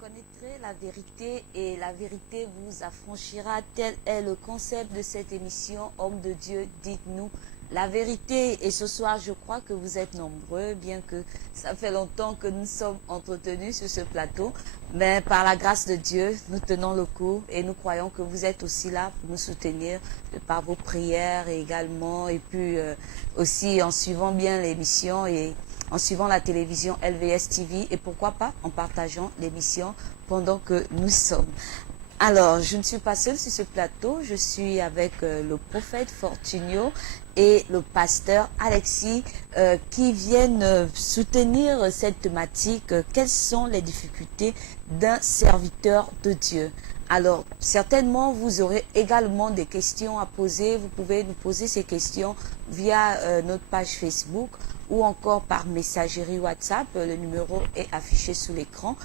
connaîtrez la vérité et la vérité vous affranchira. Tel est le concept de cette émission. Homme de Dieu, dites-nous la vérité. Et ce soir, je crois que vous êtes nombreux, bien que ça fait longtemps que nous sommes entretenus sur ce plateau. Mais par la grâce de Dieu, nous tenons le coup et nous croyons que vous êtes aussi là pour nous soutenir par vos prières également. Et puis aussi en suivant bien l'émission et en suivant la télévision LVS TV et pourquoi pas en partageant l'émission pendant que nous sommes. Alors, je ne suis pas seule sur ce plateau, je suis avec le prophète Fortunio et le pasteur Alexis qui viennent soutenir cette thématique. Quelles sont les difficultés d'un serviteur de Dieu? Alors, certainement, vous aurez également des questions à poser. Vous pouvez nous poser ces questions via notre page Facebook ou encore par messagerie WhatsApp. Le numéro est affiché sous l'écran.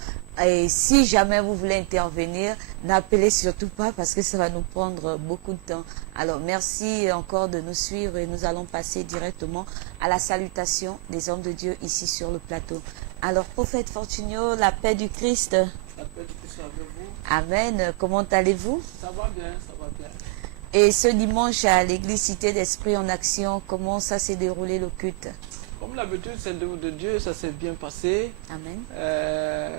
Et si jamais vous voulez intervenir, n'appelez surtout pas parce que ça va nous prendre beaucoup de temps. Alors, merci encore de nous suivre et nous allons passer directement à la salutation des hommes de Dieu ici sur le plateau. Alors, prophète Fortunio, la paix du Christ. La paix du Christ avec vous. Amen. Comment allez-vous? Ça va bien, ça va bien. Et ce dimanche à l'église Cité d'Esprit en Action, comment ça s'est déroulé le culte? Comme l'habitude, c'est le de Dieu, ça s'est bien passé. Amen.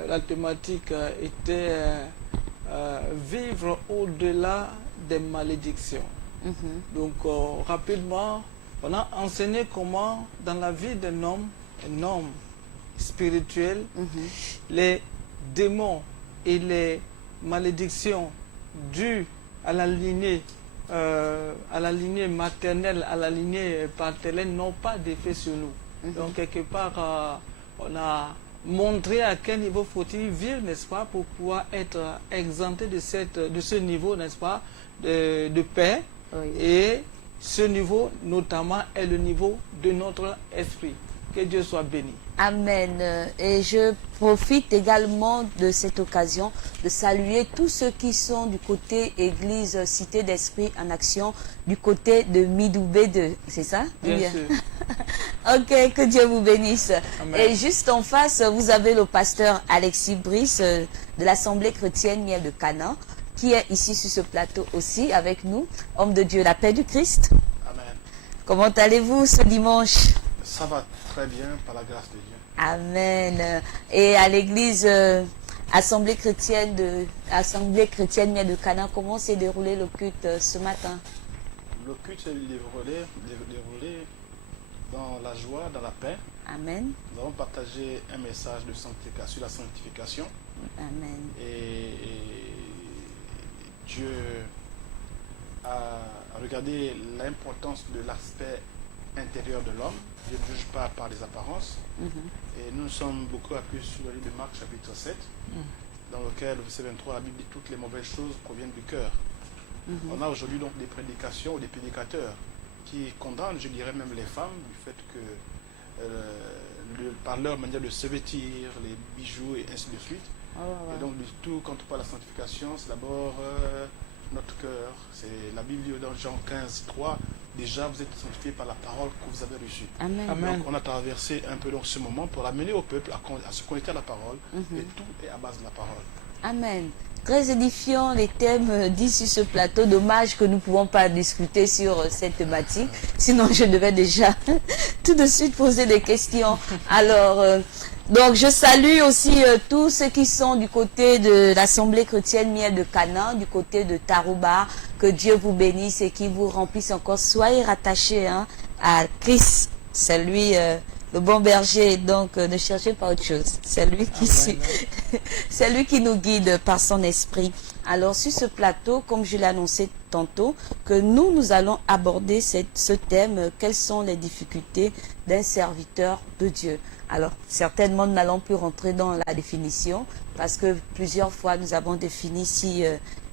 La thématique était vivre au-delà des malédictions. Donc, rapidement, on a enseigné comment, dans la vie d'un homme, un homme spirituel, les démons et les malédictions dues à la lignée maternelle, à la lignée paternelle, n'ont pas d'effet sur nous. Donc, quelque part, on a montré à quel niveau faut-il vivre, n'est-ce pas, pour pouvoir être exempté de ce niveau, n'est-ce pas, de paix. Oui. Et ce niveau, notamment, est le niveau de notre esprit. Que Dieu soit béni. Amen. Et je profite également de cette occasion de saluer tous ceux qui sont du côté Église Cité d'Esprit en Action, du côté de Midoubé 2. C'est ça? Bien sûr. Ok, que Dieu vous bénisse. Amen. Et juste en face, vous avez le pasteur Alexis Brice de l'Assemblée chrétienne Miel de Canaan, qui est ici sur ce plateau aussi avec nous. Homme de Dieu, la paix du Christ. Amen. Comment allez-vous ce dimanche? Ça va très bien par la grâce de Dieu. Amen. Et à l'église Assemblée chrétienne Miel de Canaan, comment s'est déroulé le culte ce matin? Le culte s'est déroulé dans la joie, dans la paix. Amen. Nous avons partagé un message de sanctification, sur la sanctification. Amen. Et Dieu a regardé l'importance de l'aspect intérieur de l'homme. Dieu ne juge pas par les apparences. Et nous sommes beaucoup appuyés sur le livre de Marc chapitre 7, dans lequel, au verset 23, la Bible dit toutes les mauvaises choses proviennent du cœur. On a aujourd'hui donc des prédications ou des prédicateurs qui condamnent, je dirais même les femmes, du fait que par leur manière de se vêtir, les bijoux et ainsi de suite. Et donc du tout, quand on parle de la sanctification, c'est d'abord notre cœur. C'est la Bible dit dans Jean 15, 3, déjà vous êtes sanctifiés par la parole que vous avez reçue. Amen. Amen. Donc on a traversé un peu donc ce moment pour amener au peuple à se connecter à la parole. Et tout est à base de la parole. Amen. Très édifiant les thèmes dits sur ce plateau. Dommage que nous ne pouvons pas discuter sur cette thématique. Sinon, je devais déjà tout de suite poser des questions. Alors, donc je salue aussi tous ceux qui sont du côté de l'Assemblée chrétienne Miel de Canaan, du côté de Tarouba. Que Dieu vous bénisse et qu'il vous remplisse encore. Soyez rattachés à Christ. C'est lui le bon berger, donc ne cherchez pas autre chose. C'est lui qui c'est lui qui nous guide par son esprit. Alors sur ce plateau, comme je l'ai annoncé tantôt, que nous allons aborder ce thème, quelles sont les difficultés d'un serviteur de Dieu. Alors certainement nous n'allons plus rentrer dans la définition parce que plusieurs fois nous avons défini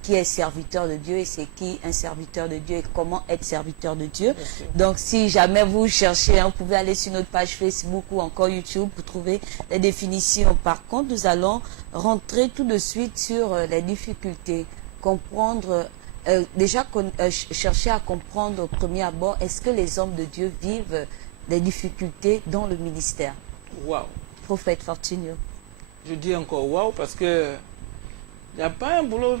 qui est serviteur de Dieu et c'est qui un serviteur de Dieu et comment être serviteur de Dieu. Donc si jamais vous cherchez, vous pouvez aller sur notre page Facebook ou encore YouTube pour trouver les définitions. Par contre, nous allons rentrer tout de suite sur les difficultés, comprendre, chercher à comprendre au premier abord, est-ce que les hommes de Dieu vivent des difficultés dans le ministère? Waouh! Prophète Fortunio. Je dis encore waouh parce que Il n'y a pas un boulot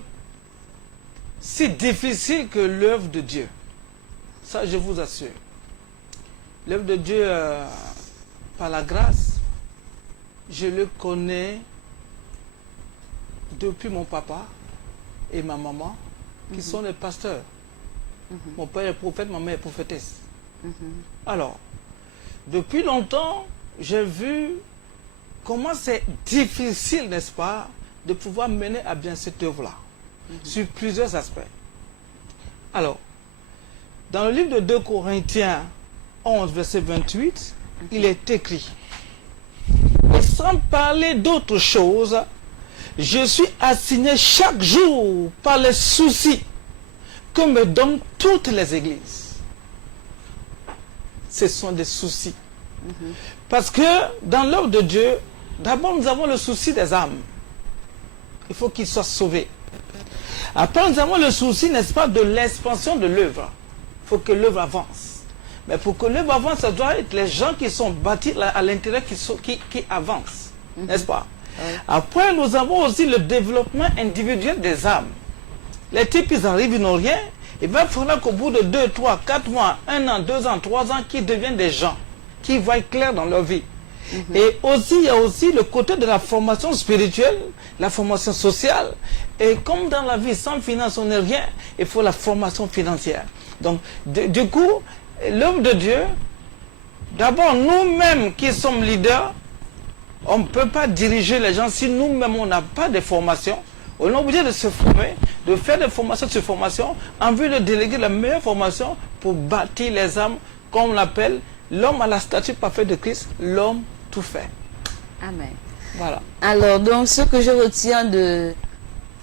si difficile que l'œuvre de Dieu. Ça, je vous assure. L'œuvre de Dieu, par la grâce, je le connais depuis mon papa et ma maman, qui sont des pasteurs. Mon père est prophète, ma mère est prophétesse. Alors, depuis longtemps, j'ai vu comment c'est difficile, n'est-ce pas, de pouvoir mener à bien cette œuvre-là, sur plusieurs aspects. Alors, dans le livre de 2 Corinthiens 11, verset 28, il est écrit, et sans parler d'autre chose, je suis assigné chaque jour par les soucis que me donnent toutes les églises. Ce sont des soucis. Parce que dans l'œuvre de Dieu, d'abord nous avons le souci des âmes. Il faut qu'ils soient sauvés. Après nous avons le souci, n'est-ce pas, de l'expansion de l'œuvre. Il faut que l'œuvre avance. Mais pour que l'œuvre avance, ça doit être les gens qui sont bâtis à l'intérieur qui avancent. N'est-ce pas? Après, nous avons aussi le développement individuel des âmes. Les types, ils arrivent, ils n'ont rien. Il va falloir qu'au bout de 2, 3, 4 mois, 1 an, 2 ans, 3 ans, qu'ils deviennent des gens qui voient clair dans leur vie. Et aussi, il y a aussi le côté de la formation spirituelle, la formation sociale. Et comme dans la vie, sans finance, on n'est rien, il faut la formation financière. Donc, du coup, l'œuvre de Dieu, d'abord, nous-mêmes qui sommes leaders, on ne peut pas diriger les gens si nous-mêmes, on n'a pas de formation. On est obligé de se former, de faire des formations sur formation, en vue de déléguer la meilleure formation pour bâtir les âmes, comme on l'appelle l'homme à la stature parfaite de Christ, l'homme tout fait. Amen. Voilà. Alors, donc, ce que je retiens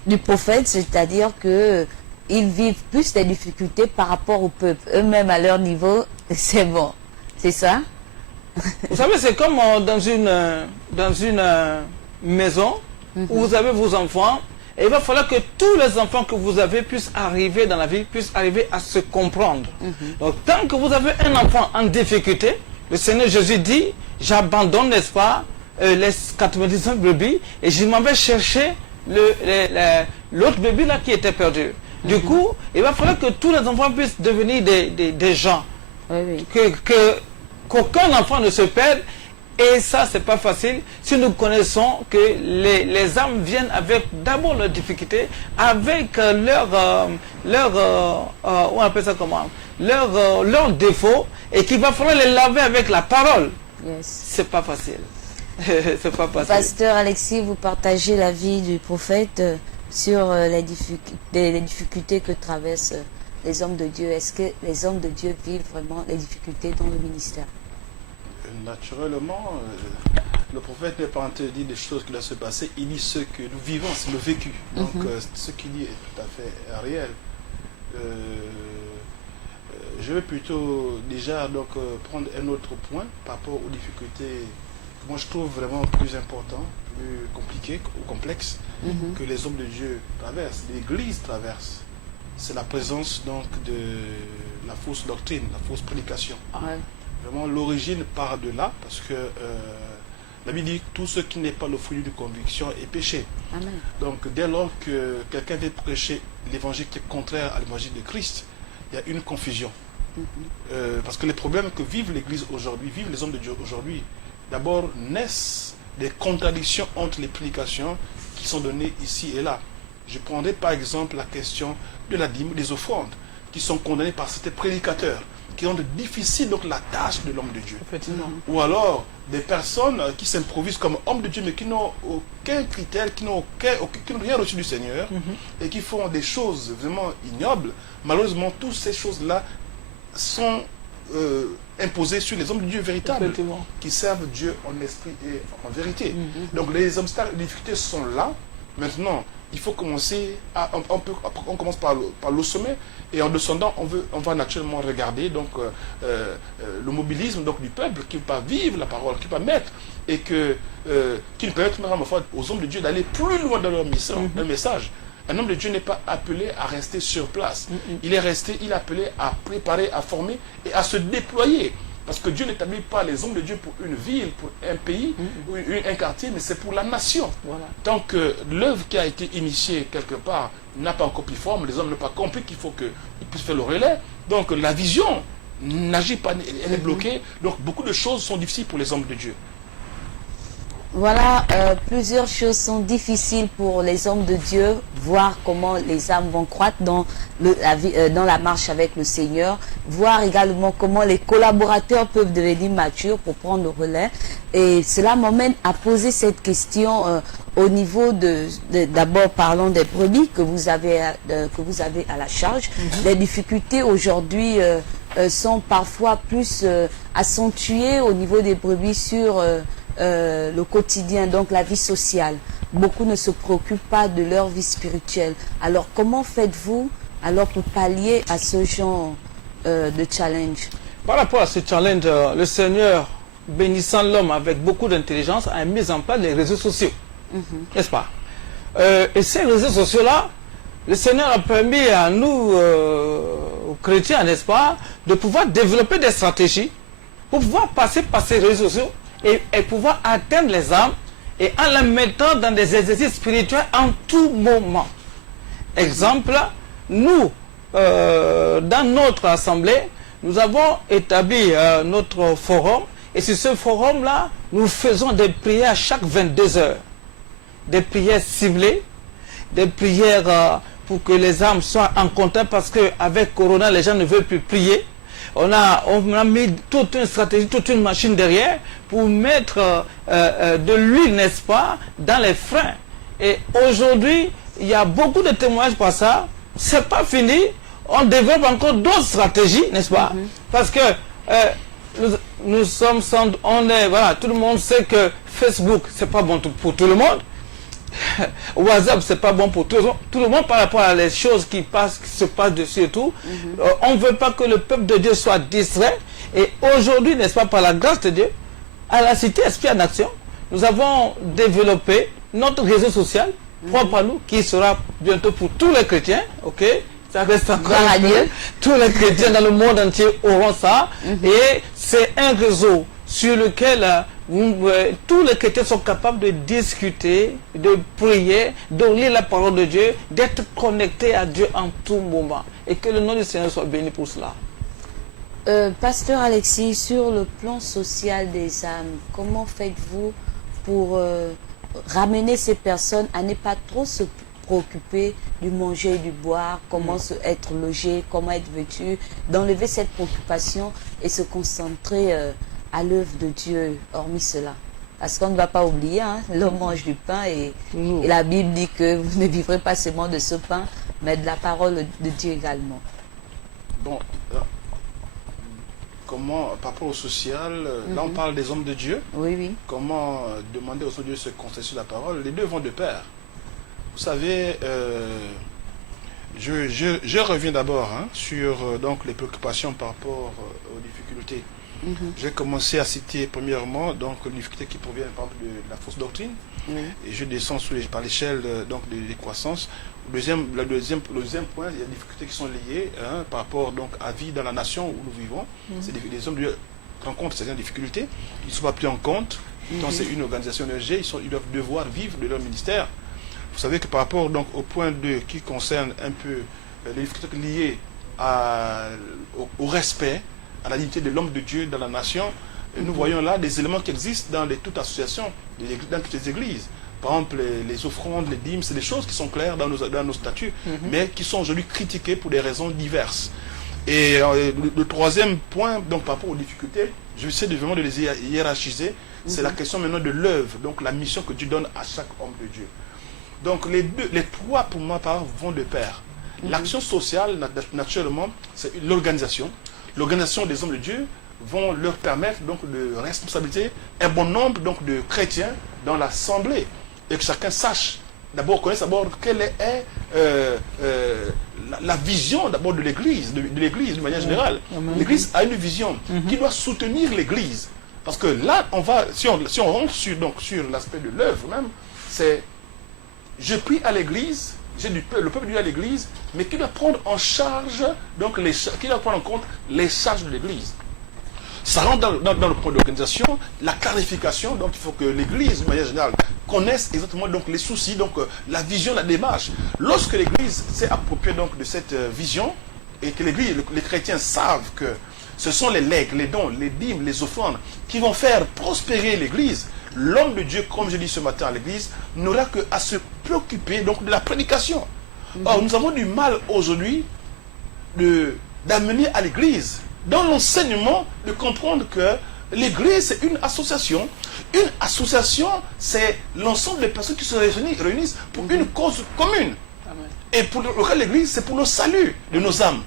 du prophète, c'est-à-dire que ils vivent plus des difficultés par rapport au peuple. Eux-mêmes, à leur niveau, c'est bon. C'est ça? Vous savez, c'est comme dans une maison où vous avez vos enfants. Et il va falloir que tous les enfants que vous avez puissent arriver dans la vie, puissent arriver à se comprendre. Donc, tant que vous avez un enfant en difficulté, le Seigneur Jésus dit, j'abandonne, n'est-ce pas, les 99 brebis et je m'en vais chercher l'autre bébé là qui était perdu. Du coup, il va falloir que tous les enfants puissent devenir des gens. Oui. Qu'aucun enfant ne se perde. Et ça, c'est pas facile si nous connaissons que les âmes viennent avec d'abord leurs difficultés, avec on appelle ça comment, leurs défauts, et qu'il va falloir les laver avec la parole. Yes. C'est pas facile. C'est pas facile. Pasteur Alexis, vous partagez l'avis du prophète sur les difficultés que traversent les hommes de Dieu. Est-ce que les hommes de Dieu vivent vraiment les difficultés dans le ministère? Naturellement, le prophète n'est pas en train de dire des choses qui doivent se passer, il dit ce que nous vivons, c'est le vécu. Donc ce qu'il dit est tout à fait réel. Je vais plutôt déjà donc prendre un autre point par rapport aux difficultés que moi je trouve vraiment plus important, plus compliqué ou complexe que les hommes de Dieu traversent, l'Église traverse. C'est la présence donc de la fausse doctrine, la fausse prédication. Ouais. Vraiment, l'origine part de là, parce que la Bible dit que tout ce qui n'est pas le fruit de conviction est péché. Amen. Donc, dès lors que quelqu'un veut prêcher l'évangile qui est contraire à l'évangile de Christ, il y a une confusion. Parce que les problèmes que vivent l'Église aujourd'hui, vivent les hommes de Dieu aujourd'hui, d'abord naissent des contradictions entre les prédications qui sont données ici et là. Je prendrai par exemple la question de la dîme, des offrandes, qui sont condamnées par certains prédicateurs, qui rendent difficile donc la tâche de l'homme de Dieu. Effectivement. Ou alors des personnes qui s'improvisent comme hommes de Dieu mais qui n'ont aucun critère, qui n'ont rien reçu du Seigneur et qui font des choses vraiment ignobles. Malheureusement, toutes ces choses-là sont imposées sur les hommes de Dieu véritables qui servent Dieu en esprit et en vérité. Donc les obstacles, les difficultés sont là. Maintenant, il faut commencer on commence par le sommet et en descendant, on va naturellement regarder donc le mobilisme donc du peuple qui ne peut pas vivre la parole, qui ne peut pas mettre et qui ne permet pas aux hommes de Dieu d'aller plus loin dans leur mission, leur message. Un homme de Dieu n'est pas appelé à rester sur place. Il est appelé à préparer, à former et à se déployer. Parce que Dieu n'établit pas les hommes de Dieu pour une ville, pour un pays, ou un quartier, mais c'est pour la nation. Voilà. Tant que l'œuvre qui a été initiée quelque part n'a pas encore pris forme, les hommes n'ont pas compris qu'il faut qu'ils puissent faire le relais. Donc la vision n'agit pas, elle est bloquée. Donc beaucoup de choses sont difficiles pour les hommes de Dieu. Voilà, plusieurs choses sont difficiles pour les hommes de Dieu, voir comment les âmes vont croître dans la marche avec le Seigneur, voir également comment les collaborateurs peuvent devenir matures pour prendre le relais. Et cela m'emmène à poser cette question au niveau d'abord parlons des brebis que vous avez à la charge. Les difficultés aujourd'hui sont parfois plus accentuées au niveau des brebis sur le quotidien, donc la vie sociale. Beaucoup ne se préoccupent pas de leur vie spirituelle. Alors comment faites-vous alors pour pallier à ce genre de challenge? Par rapport à ce challenge, le Seigneur, bénissant l'homme avec beaucoup d'intelligence, a mis en place les réseaux sociaux. N'est-ce pas? Et ces réseaux sociaux-là, le Seigneur a permis à nous, aux chrétiens, n'est-ce pas, de pouvoir développer des stratégies pour pouvoir passer par ces réseaux sociaux et pouvoir atteindre les âmes et en les mettant dans des exercices spirituels en tout moment. Exemple, nous, dans notre assemblée, nous avons établi notre forum et sur ce forum-là, nous faisons des prières chaque 22 heures. Des prières ciblées, des prières pour que les âmes soient en contact parce qu'avec Corona, les gens ne veulent plus prier. On a mis toute une stratégie, toute une machine derrière pour mettre de l'huile, n'est-ce pas, dans les freins. Et aujourd'hui, il y a beaucoup de témoignages par ça. C'est pas fini. On développe encore d'autres stratégies, n'est-ce pas? Parce que nous sommes, voilà, tout le monde sait que Facebook, c'est pas bon pour tout le monde. WhatsApp, c'est pas bon pour tout le monde par rapport à les choses qui se passent dessus et tout. On ne veut pas que le peuple de Dieu soit distrait. Et aujourd'hui, n'est-ce pas, par la grâce de Dieu, à la Cité Esprit en Action, nous avons développé notre réseau social propre à nous, qui sera bientôt pour tous les chrétiens, ok? Ça reste encore un peu. Tous les chrétiens dans le monde entier auront ça. Et c'est un réseau sur lequel tous les chrétiens sont capables de discuter, de prier, de lire la parole de Dieu, d'être connectés à Dieu en tout moment. Et que le nom du Seigneur soit béni pour cela. Pasteur Alexis, sur le plan social des âmes, comment faites-vous pour ramener ces personnes à ne pas trop se préoccuper du manger et du boire, comment être logé, comment être vêtu, d'enlever cette préoccupation et se concentrer à l'œuvre de Dieu, hormis cela? Parce qu'on ne va pas oublier, hein, l'homme mange du pain et la Bible dit que vous ne vivrez pas seulement de ce pain, mais de la parole de Dieu également. Bon, comment, par rapport au social, là on parle des hommes de Dieu. Oui, oui. Comment demander aux hommes de Dieu de se concentrer sur la parole? Les deux vont de pair. Vous savez, je reviens d'abord sur donc, les préoccupations par rapport aux difficultés. J'ai commencé à citer premièrement donc, les difficultés qui proviennent par exemple, de la fausse doctrine. Et je descends par l'échelle donc, de croissance. Le deuxième point, il y a des difficultés qui sont liées par rapport donc, à la vie dans la nation où nous vivons. C'est les hommes rencontrent certaines difficultés, ils ne sont pas pris en compte. Quand c'est une organisation ESG, ils doivent devoir vivre de leur ministère. Vous savez que par rapport donc, au point 2 qui concerne un peu les difficultés liées au respect, à la dignité de l'homme de Dieu dans la nation, nous voyons là des éléments qui existent dans toute association, dans toutes les églises. Par exemple, les offrandes, les dîmes, c'est des choses qui sont claires dans nos statuts, mais qui sont aujourd'hui critiquées pour des raisons diverses. Et le troisième point, donc par rapport aux difficultés, je vais essayer vraiment de les hiérarchiser, c'est la question maintenant de l'œuvre, donc la mission que Dieu donne à chaque homme de Dieu. Donc les trois, pour moi, vont de pair. L'action sociale, naturellement, c'est l'organisation. L'organisation des hommes de Dieu vont leur permettre donc de responsabiliser un bon nombre donc, de chrétiens dans l'assemblée. Et que chacun sache, connaisse d'abord quelle est la vision d'abord de l'Église, de l'Église d'une manière générale. L'Église a une vision qui doit soutenir l'Église. Parce que là, si on rentre sur l'aspect de l'œuvre même, c'est je prie à l'Église, j'ai le peuple de Dieu à l'Église, mais qui doit prendre en charge, donc qui doit prendre en compte les charges de l'Église. ça rentre dans le point d'organisation, la clarification. Donc il faut que l'Église, de manière générale, connaisse exactement donc les soucis, donc la vision, la démarche. Lorsque l'Église s'est appropriée donc de cette vision, et que l'Église, les chrétiens savent que ce sont les legs, les dons, les dîmes, les offrandes qui vont faire prospérer l'Église, l'homme de Dieu, comme je dis ce matin à l'Église, n'aura qu'à se préoccuper donc de la prédication. Or, nous avons du mal aujourd'hui d'amener à l'Église, dans l'enseignement, de comprendre que l'Église, c'est une association. Une association, c'est l'ensemble des personnes qui se réunissent pour une cause commune. Et pour lequel l'Église, c'est pour le salut de nos âmes.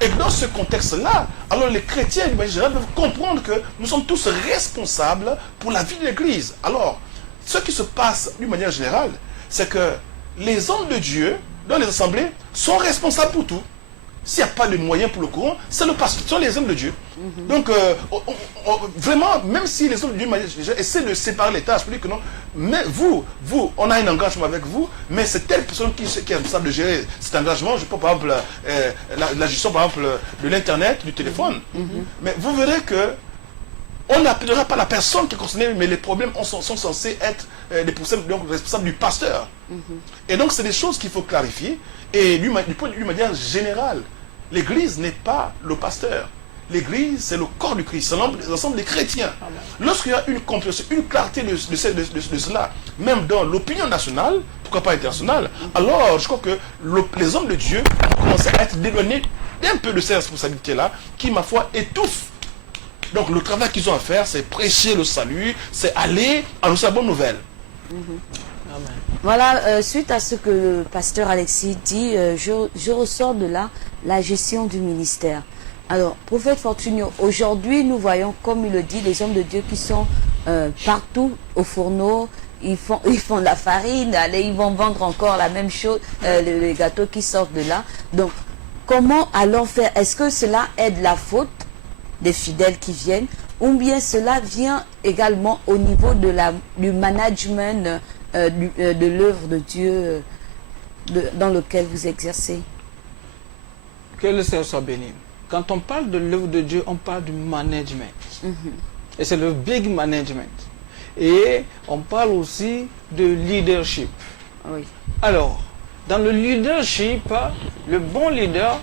Et dans ce contexte-là, alors les chrétiens, d'une manière générale, doivent comprendre que nous sommes tous responsables pour la vie de l'Église. Alors, ce qui se passe d'une manière générale, c'est que les hommes de Dieu, dans les assemblées, sont responsables pour tout. S'il n'y a pas de moyens pour le courant, c'est le pasteur, ce sont les hommes de Dieu. Donc, vraiment, même si les hommes de Dieu essaient de séparer les tâches, pour dire que non, mais vous, on a un engagement avec vous, mais c'est telle personne qui est responsable de gérer cet engagement. Je prends par exemple la gestion par exemple de l'Internet, du téléphone. Mais vous verrez que on n'appellera pas la personne qui est concernée, mais les problèmes sont censés être des problèmes donc, responsables du pasteur. Et donc, c'est des choses qu'il faut clarifier. Et d'une manière générale, l'Église n'est pas le pasteur. L'Église, c'est le corps du Christ, c'est l'ensemble des chrétiens. Lorsqu'il y a une compréhension, une clarté de cela, même dans l'opinion nationale, pourquoi pas internationale, alors je crois que les hommes de Dieu commencent à être déloignés un peu de ces responsabilités-là, qui, ma foi, étouffent. Donc le travail qu'ils ont à faire, c'est prêcher le salut, c'est aller annoncer la bonne nouvelle. Amen. Voilà, suite à ce que le pasteur Alexis dit, je ressors de là la gestion du ministère. Alors, prophète Fortunio, aujourd'hui, nous voyons, comme il le dit, les hommes de Dieu qui sont partout au fourneau, ils font de la farine, allez, ils vont vendre encore la même chose, les gâteaux qui sortent de là. Donc, comment alors faire? Est-ce que cela aide la faute des fidèles qui viennent, ou bien cela vient également au niveau du management de l'œuvre de Dieu dans lequel vous exercez? Que le Seigneur soit béni. Quand on parle de l'œuvre de Dieu, on parle du management. Et c'est le big management. Et on parle aussi de leadership. Oui. Alors, dans le leadership, le bon leader,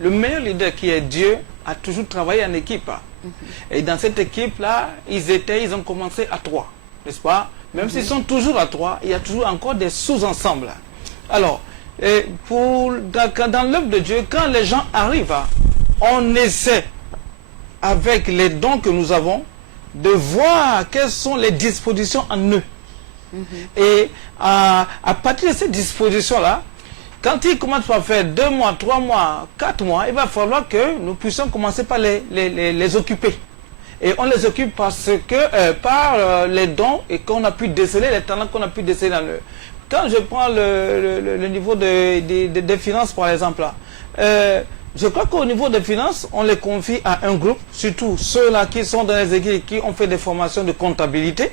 le meilleur leader qui est Dieu, a toujours travaillé en équipe. Et dans cette équipe-là, ils ont commencé à 3, n'est-ce pas? Même s'ils sont toujours à 3, il y a toujours encore des sous-ensembles. Alors, dans l'œuvre de Dieu, quand les gens arrivent, on essaie, avec les dons que nous avons, de voir quelles sont les dispositions en eux. Et à partir de ces dispositions-là, quand ils commencent par faire 2 mois, 3 mois, 4 mois, il va falloir que nous puissions commencer par les occuper. Et on les occupe parce que par les dons et qu'on a pu déceler, les talents qu'on a pu déceler dans le... Quand je prends le niveau des finances, par exemple, je crois qu'au niveau des finances, on les confie à un groupe, surtout ceux-là qui sont dans les églises, qui ont fait des formations de comptabilité,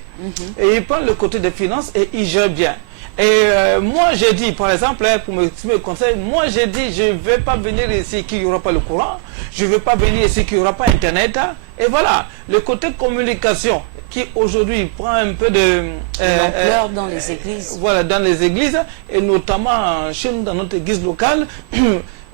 et ils prennent le côté des finances et ils gèrent bien. Et moi j'ai dit, par exemple, pour me conseiller, moi j'ai dit, je ne vais pas venir ici qu'il n'y aura pas le courant, je ne vais pas venir ici qu'il n'y aura pas Internet. Et voilà, le côté communication qui aujourd'hui prend un peu de l'ampleur dans les églises. Voilà, dans les églises, et notamment chez nous, dans notre église locale.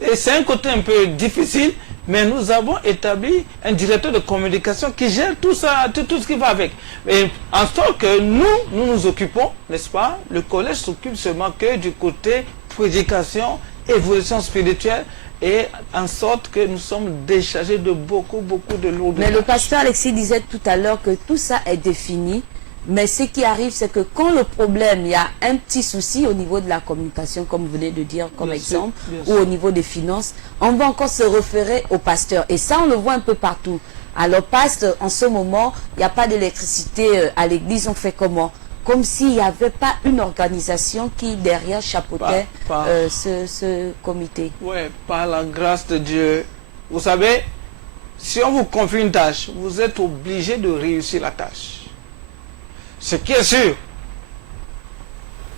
Et c'est un côté un peu difficile, mais nous avons établi un directeur de communication qui gère tout ça, tout ce qui va avec. Et en sorte que nous occupons, n'est-ce pas? Le collège s'occupe seulement que du côté prédication, évolution spirituelle, et en sorte que nous sommes déchargés de beaucoup de lourdeur. Mais le pasteur Alexis disait tout à l'heure que tout ça est défini. Mais ce qui arrive, c'est que quand le problème, il y a un petit souci au niveau de la communication, comme vous venez de dire, comme exemple, ou au niveau des finances, on va encore se référer au pasteur. Et ça, on le voit un peu partout. Alors, pasteur, en ce moment, il n'y a pas d'électricité à l'église, on fait comment? Comme s'il n'y avait pas une organisation qui, derrière, chapeautait ce comité. Oui, par la grâce de Dieu. Vous savez, si on vous confie une tâche, vous êtes obligé de réussir la tâche. Ce qui est sûr,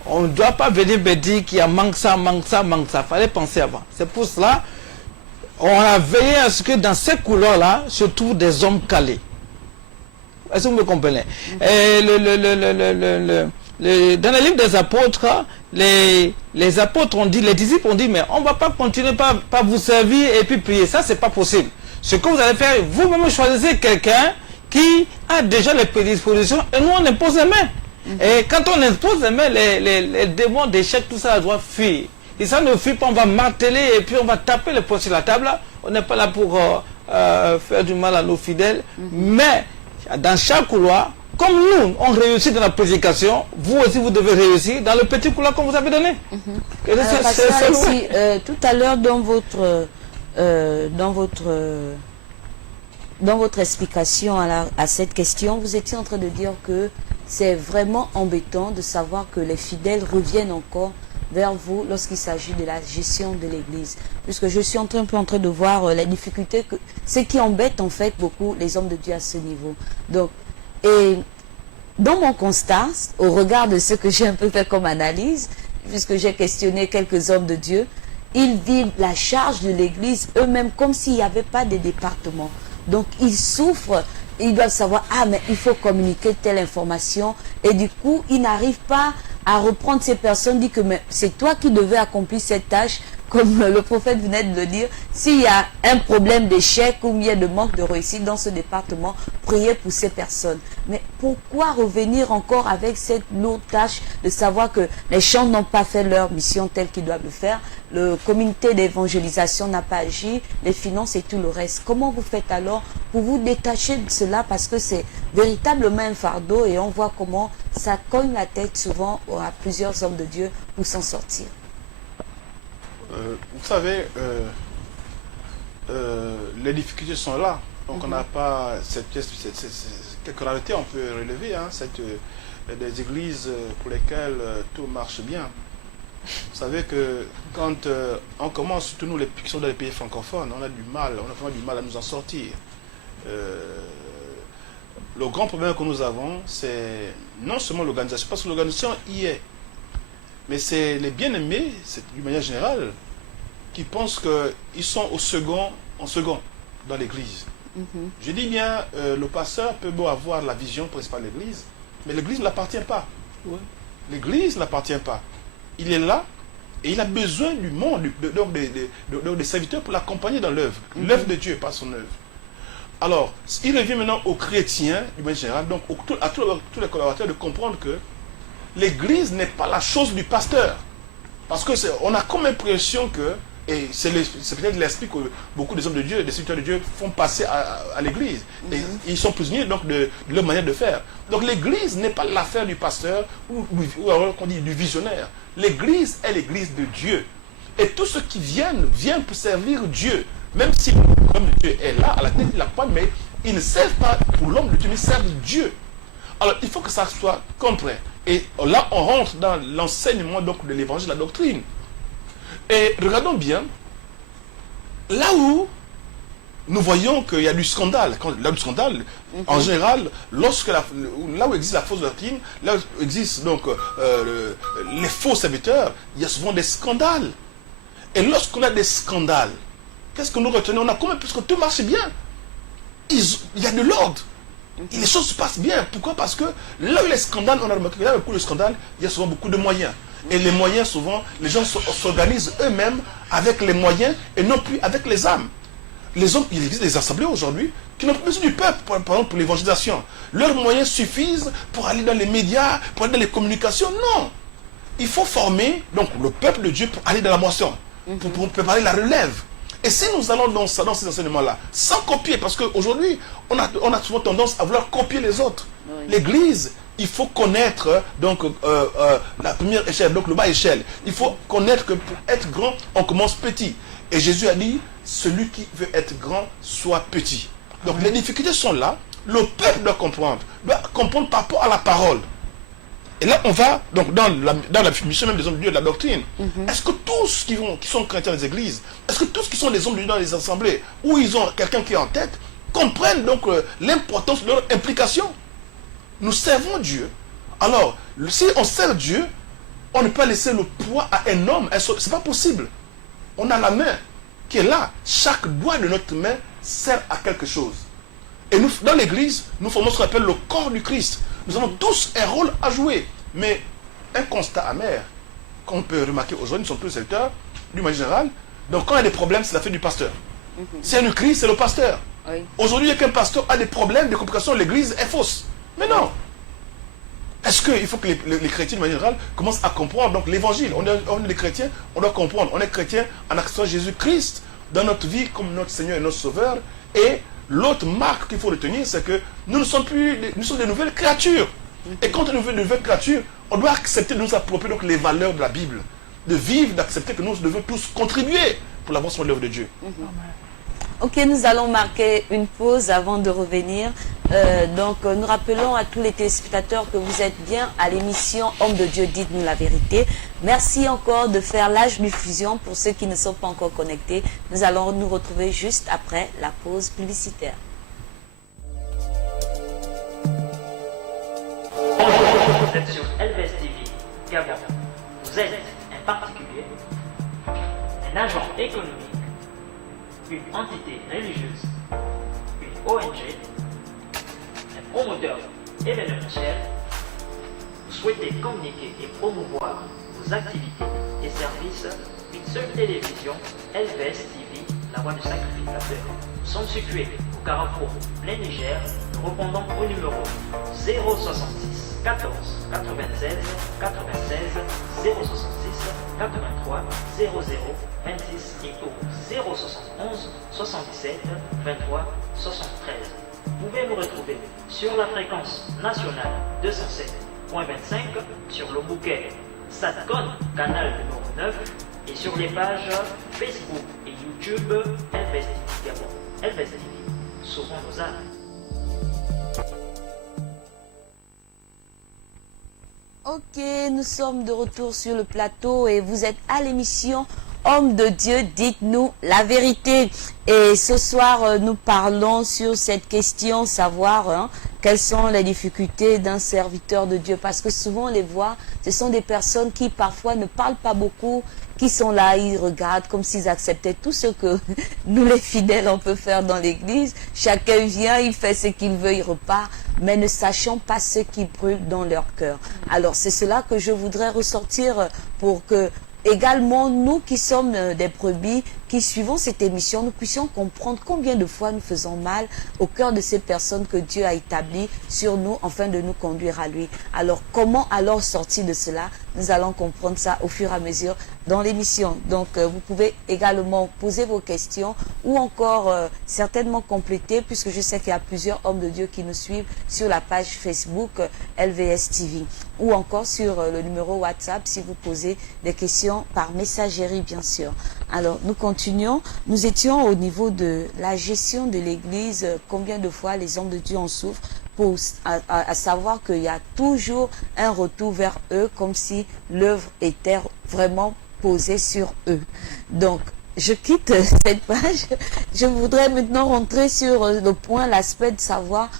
on ne doit pas venir me dire qu'il y a manque ça. Il fallait penser avant. C'est pour cela, on a veillé à ce que dans ces couloirs-là se trouvent des hommes calés. Est-ce que vous me comprenez? Et dans le livre des apôtres, les apôtres ont dit, les disciples ont dit, mais on ne va pas continuer par vous servir et puis prier. Ça, c'est pas possible. Ce que vous allez faire, vous-même choisissez quelqu'un qui a déjà les prédispositions et nous, on impose les mains. Et quand on impose les mains, les démons d'échec, tout ça doit fuir. Et ça ne fuit pas, on va marteler et puis on va taper les poings sur la table. On n'est pas là pour faire du mal à nos fidèles. Mais dans chaque couloir, comme nous, on réussit dans la prédication, vous aussi, vous devez réussir dans le petit couloir qu'on vous avait donné. Tout à l'heure, dans votre explication à cette question, vous étiez en train de dire que c'est vraiment embêtant de savoir que les fidèles reviennent encore vers vous lorsqu'il s'agit de la gestion de l'Église. Puisque je suis en train de voir les difficultés, ce qui embête en fait beaucoup les hommes de Dieu à ce niveau. Donc, et dans mon constat, au regard de ce que j'ai un peu fait comme analyse, puisque j'ai questionné quelques hommes de Dieu, ils vivent la charge de l'Église eux-mêmes comme s'il n'y avait pas de département. Donc ils souffrent, ils doivent savoir, ah mais il faut communiquer telle information, et du coup ils n'arrivent pas à reprendre ces personnes, dit que c'est toi qui devais accomplir cette tâche, comme le prophète venait de le dire. S'il y a un problème d'échec ou il y a de manque de réussite dans ce département, priez pour ces personnes. Mais pourquoi revenir encore avec cette lourde tâche de savoir que les chants n'ont pas fait leur mission telle qu'ils doivent le faire, le comité d'évangélisation n'a pas agi, les finances et tout le reste. Comment vous faites alors pour vous détacher de cela, parce que c'est véritablement un fardeau et on voit comment ça cogne la tête souvent à plusieurs hommes de Dieu pour s'en sortir. Vous savez, les difficultés sont là. Donc on n'a pas quelques rarités on peut relever. Hein, des églises pour lesquelles tout marche bien. Vous savez que quand on commence, surtout nous les qui sont dans les pays francophones, on a vraiment du mal à nous en sortir. Le grand problème que nous avons, c'est non seulement l'organisation, parce que l'organisation y est, mais c'est les bien-aimés, d'une manière générale, qui pensent qu'ils sont en second dans l'église. Je dis bien, le pasteur peut beau avoir la vision principale de l'église, mais l'église ne l'appartient pas. Ouais. L'église ne l'appartient pas. Il est là et il a besoin du monde, donc des serviteurs pour l'accompagner dans l'œuvre. L'œuvre de Dieu, pas son œuvre. Alors, il revient maintenant aux chrétiens, d'une manière générale, donc à tous les collaborateurs de comprendre que l'église n'est pas la chose du pasteur. Parce qu'on a comme impression que, et c'est peut-être l'esprit que beaucoup des hommes de Dieu, des serviteurs de Dieu font passer à l'église. Et ils sont prisonniers donc de leur manière de faire. Donc l'église n'est pas l'affaire du pasteur ou alors qu'on dit du visionnaire. L'église est l'église de Dieu. Et tous ceux qui viennent pour servir Dieu. Même si l'homme de Dieu est là, à la tête de la pointe, mais ils ne servent pas pour l'homme de Dieu, mais ils servent Dieu. Alors il faut que ça soit compris. Et là, on rentre dans l'enseignement donc de l'évangile, de la doctrine. Et regardons bien, là où nous voyons qu'il y a du scandale, en général, là où existe la fausse doctrine, là où existe donc les faux serviteurs, il y a souvent des scandales. Et lorsqu'on a des scandales, qu'est-ce que nous retenons? On a combien, puisque tout marche bien, il y a de l'ordre. Et les choses se passent bien. Pourquoi? Parce que là où les scandales, on a remarqué que là où il y a beaucoup de scandales, il y a souvent beaucoup de moyens. Et les moyens, souvent, les gens s'organisent eux-mêmes avec les moyens et non plus avec les âmes. Les hommes, il existe des assemblées aujourd'hui qui n'ont pas besoin du peuple, par exemple pour l'évangélisation. Leurs moyens suffisent pour aller dans les médias, pour aller dans les communications. Non. Il faut former donc le peuple de Dieu pour aller dans la moisson, pour préparer la relève. Et si nous allons dans ces enseignements-là, sans copier, parce qu'aujourd'hui, on a souvent tendance à vouloir copier les autres. Oui. L'église, il faut connaître donc la première échelle, donc le bas échelle. Il faut connaître que pour être grand, on commence petit. Et Jésus a dit, celui qui veut être grand, soit petit. Donc les difficultés sont là. Le peuple doit comprendre par rapport à la parole. Et là, on va donc dans la mission même des hommes de Dieu, de la doctrine. Est-ce que tous qui sont chrétiens des églises, est-ce que tous qui sont des hommes de Dieu dans les assemblées, où ils ont quelqu'un qui est en tête, comprennent donc l'importance de leur implication? Nous servons Dieu. Alors, si on sert Dieu, on ne peut pas laisser le poids à un homme. Ce n'est pas possible. On a la main qui est là. Chaque doigt de notre main sert à quelque chose. Et nous, dans l'église, nous formons ce qu'on appelle le corps du Christ. Nous avons tous un rôle à jouer. Mais un constat amer, qu'on peut remarquer aujourd'hui, nous sommes tous secteurs, du manière générale. Donc quand il y a des problèmes, c'est la faute du pasteur. C'est une crise, c'est le pasteur. Oui. Aujourd'hui, il y a qu'un pasteur a des problèmes, des complications, l'église est fausse. Mais non. Est-ce qu'il faut que les chrétiens, de manière générale, commencent à comprendre donc l'évangile? On est des chrétiens, on doit comprendre. On est chrétien en acceptant Jésus-Christ dans notre vie comme notre Seigneur et notre Sauveur. Et l'autre marque qu'il faut retenir, c'est que nous ne sommes plus, nous sommes des nouvelles créatures. Et quand on est une nouvelle créature, on doit accepter de nous approprier donc les valeurs de la Bible. De vivre, d'accepter que nous devons tous contribuer pour l'avancement de l'œuvre de Dieu. Ok, nous allons marquer une pause avant de revenir. Nous rappelons à tous les téléspectateurs que vous êtes bien à l'émission Homme de Dieu, dites-nous la vérité. Merci encore de faire l'âge diffusion pour ceux qui ne sont pas encore connectés. Nous allons nous retrouver juste après la pause publicitaire. Vous êtes sur LVS TV, Gabon. Vous êtes un particulier, un agent économique, une entité religieuse, une ONG, un promoteur événementiel. Vous souhaitez communiquer et promouvoir vos activités et services. Une seule télévision, LVS TV, la voix du sacrificateur. Nous sommes situés au Carrefour plein Niger. Nous répondons au numéro 066 14 96 96 066 83 00 26 et au 071 77 23 73. Vous pouvez nous retrouver sur la fréquence nationale 207.25 sur le bouquet Satcon, canal numéro 9, et sur les pages Facebook et YouTube LVS TV Gabon. LVS TV, sauvons nos âmes. Ok, nous sommes de retour sur le plateau et vous êtes à l'émission Homme de Dieu, dites-nous la vérité. Et ce soir, nous parlons sur cette question, savoir quelles sont les difficultés d'un serviteur de Dieu. Parce que souvent, on les voit, ce sont des personnes qui parfois ne parlent pas beaucoup, qui sont là, ils regardent comme s'ils acceptaient tout ce que nous les fidèles, on peut faire dans l'église. Chacun vient, il fait ce qu'il veut, il repart, mais ne sachant pas ce qui brûle dans leur cœur. Alors, c'est cela que je voudrais ressortir pour que également, nous qui sommes des brebis, qui suivons cette émission, nous puissions comprendre combien de fois nous faisons mal au cœur de ces personnes que Dieu a établies sur nous, afin de nous conduire à lui. Alors, comment alors sortir de cela? Nous allons comprendre ça au fur et à mesure dans l'émission. Donc, vous pouvez également poser vos questions ou encore certainement compléter, puisque je sais qu'il y a plusieurs hommes de Dieu qui nous suivent sur la page Facebook LVS TV ou encore sur le numéro WhatsApp si vous posez des questions par messagerie, bien sûr. Alors, nous continuons. Nous étions au niveau de la gestion de l'Église. Combien de fois les hommes de Dieu en souffrent, pour à savoir qu'il y a toujours un retour vers eux, comme si l'œuvre était vraiment posée sur eux. Donc, je quitte cette page. Je voudrais maintenant rentrer sur le point, l'aspect de savoir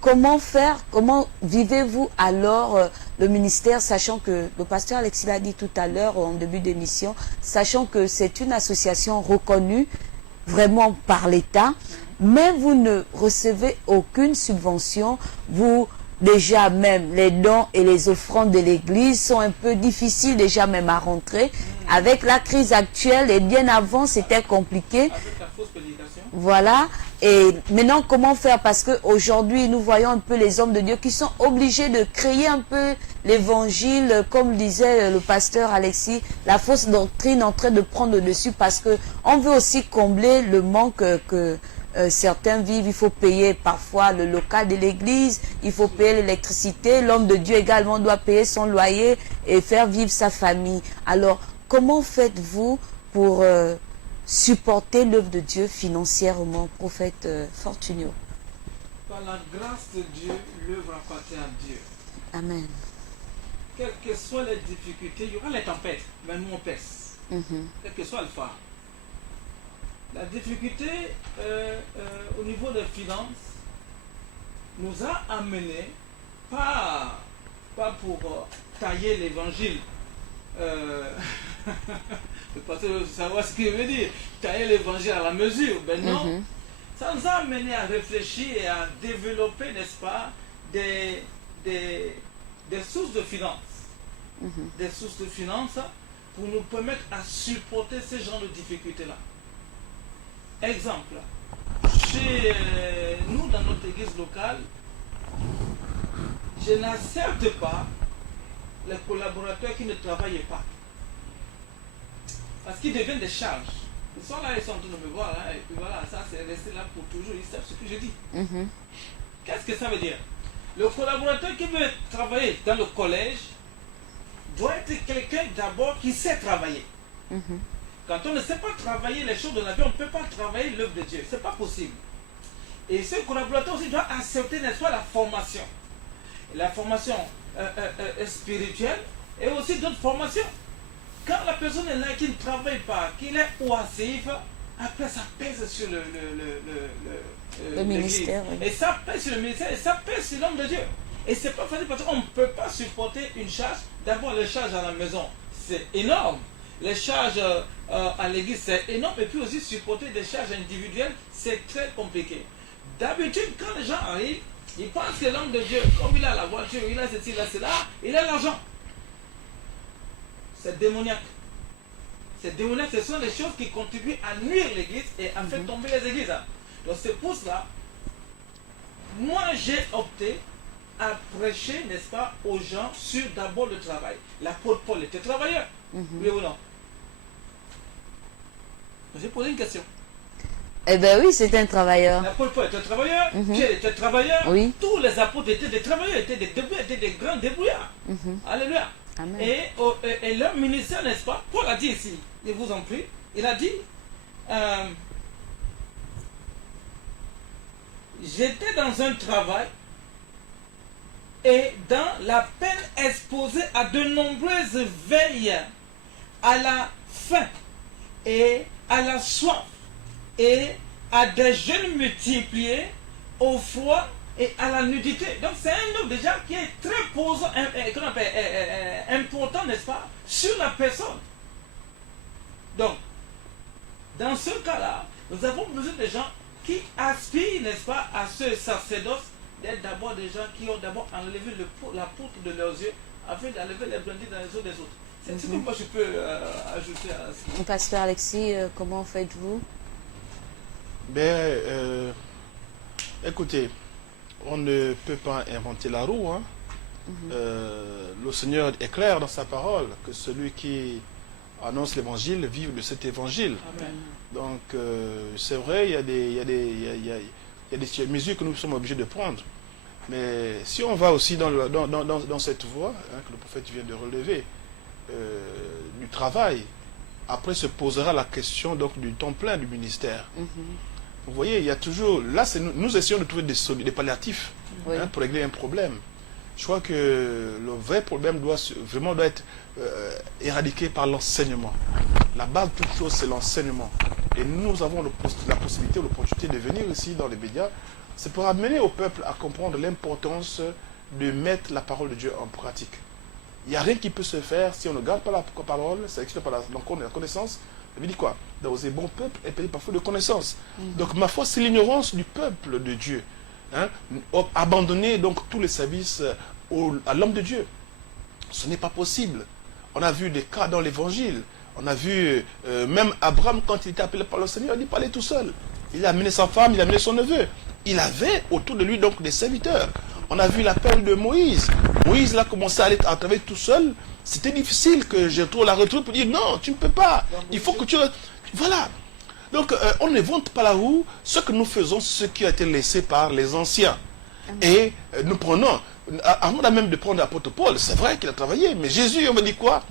comment faire, comment vivez-vous alors le ministère, sachant que le pasteur Alexis l'a dit tout à l'heure en début d'émission, sachant que c'est une association reconnue vraiment par l'État, mais vous ne recevez aucune subvention, vous déjà même les dons et les offrandes de l'Église sont un peu difficiles déjà même à rentrer. Avec la crise actuelle et bien avant c'était compliqué. Avec la fausse prédication. Voilà. Et maintenant, comment faire? Parce qu'aujourd'hui, nous voyons un peu les hommes de Dieu qui sont obligés de créer un peu l'évangile, comme disait le pasteur Alexis, la fausse doctrine en train de prendre le dessus parce qu'on veut aussi combler le manque que certains vivent. Il faut payer parfois le local de l'église, il faut payer l'électricité, l'homme de Dieu également doit payer son loyer et faire vivre sa famille. Alors, comment faites-vous pour supporter l'œuvre de Dieu financièrement, prophète Fortunio? Par la grâce de Dieu, l'œuvre appartient à Dieu. Amen. Quelles que soient les difficultés, il y aura les tempêtes, mais nous on pèse. Quel que soit le phare. La difficulté au niveau des finances nous a amené, pas pour tailler l'évangile le pasteur veut savoir ce qu'il veut dire. Tailler l'évangile à la mesure. Ben non. Ça nous a amené à réfléchir et à développer, n'est-ce pas, des sources de finances. Des sources de finances pour nous permettre à supporter ce genre de difficultés-là. Exemple, chez nous, dans notre église locale, je n'accepte pas les collaborateurs qui ne travaillent pas. Parce qu'ils deviennent des charges. Ils sont là, ils sont en train de me voir, hein, et puis voilà, ça c'est resté là pour toujours, ils savent ce que je dis. Qu'est-ce que ça veut dire? Le collaborateur qui veut travailler dans le collège doit être quelqu'un d'abord qui sait travailler. Quand on ne sait pas travailler les choses de la vie, on ne peut pas travailler l'œuvre de Dieu. Ce n'est pas possible. Et ce collaborateur aussi doit accepter, n'est-ce pas, la formation. La formation spirituelle et aussi d'autres formations. Quand la personne est là qui ne travaille pas, qu'il est oisif, après ça pèse sur le ministère. Oui. Et ça pèse sur le ministère et ça pèse sur l'homme de Dieu. Et c'est pas facile parce qu'on ne peut pas supporter une charge. D'abord, les charges à la maison, c'est énorme. Les charges à l'église, c'est énorme. Et puis aussi, supporter des charges individuelles, c'est très compliqué. D'habitude, quand les gens arrivent, ils pensent que l'homme de Dieu, comme il a la voiture, il a ceci, il a cela, il a l'argent. C'est démoniaque. C'est démoniaque, ce sont des choses qui contribuent à nuire l'église et à faire tomber les églises. Donc c'est pour cela, moi j'ai opté à prêcher, n'est-ce pas, aux gens sur d'abord le travail. L'apôtre Paul était travailleur, oui ou non? J'ai posé une question. Eh bien oui, c'était un travailleur. L'apôtre Paul était travailleur, Pierre était travailleur, Oui. tous les apôtres étaient des travailleurs, étaient des débrouillards, étaient des grands débrouillards. Alléluia. Amen. Et leur ministère, n'est-ce pas, Paul a dit ici, je vous en prie, il a dit, j'étais dans un travail et dans la peine exposée à de nombreuses veilles, à la faim et à la soif et à des jeûnes multipliés, au froid et à la nudité. Donc c'est un homme déjà qui est très posant, important, n'est-ce pas, sur la personne. Donc, dans ce cas-là, nous avons besoin de gens qui aspirent, n'est-ce pas, à ce sacerdoce, d'être d'abord des gens qui ont d'abord enlevé la poutre de leurs yeux afin d'enlever les brindilles dans les yeux des autres. C'est ce que moi je peux ajouter à ça. Pasteur Alexis, comment faites-vous? Ben, écoutez, on ne peut pas inventer la roue. Hein. Le Seigneur est clair dans sa parole que celui qui annonce l'évangile vive de cet évangile. Amen. Donc, c'est vrai, il y a des mesures que nous sommes obligés de prendre. Mais si on va aussi dans cette voie que le prophète vient de relever, du travail, après se posera la question donc, du temps plein du ministère. Vous voyez, il y a toujours... Là, nous essayons de trouver des palliatifs pour régler un problème. Je crois que le vrai problème doit être éradiqué par l'enseignement. La base de toute chose, c'est l'enseignement. Et nous avons la possibilité ou l'opportunité de venir ici dans les médias. C'est pour amener au peuple à comprendre l'importance de mettre la parole de Dieu en pratique. Il n'y a rien qui peut se faire si on ne garde pas la parole, c'est exclu par la connaissance. Ça veut dire quoi? Dans un bon peuple est payé parfois de connaissance. Donc ma foi, c'est l'ignorance du peuple de Dieu. Hein? Abandonner donc tous les services à l'homme de Dieu. Ce n'est pas possible. On a vu des cas dans l'évangile. On a vu même Abraham, quand il était appelé par le Seigneur, il parlait tout seul. Il a amené sa femme, il a amené son neveu. Il avait autour de lui donc des serviteurs. On a vu l'appel de Moïse. Moïse a commencé à aller à travailler tout seul. C'était difficile que je trouve la retraite pour dire non, tu ne peux pas. Il faut que tu... Voilà. Donc on ne vante pas la roue. Ce que nous faisons, c'est ce qui a été laissé par les anciens. Et nous prenons... Avant même de prendre l'apôtre Paul, c'est vrai qu'il a travaillé. Mais Jésus, on me dit quoi?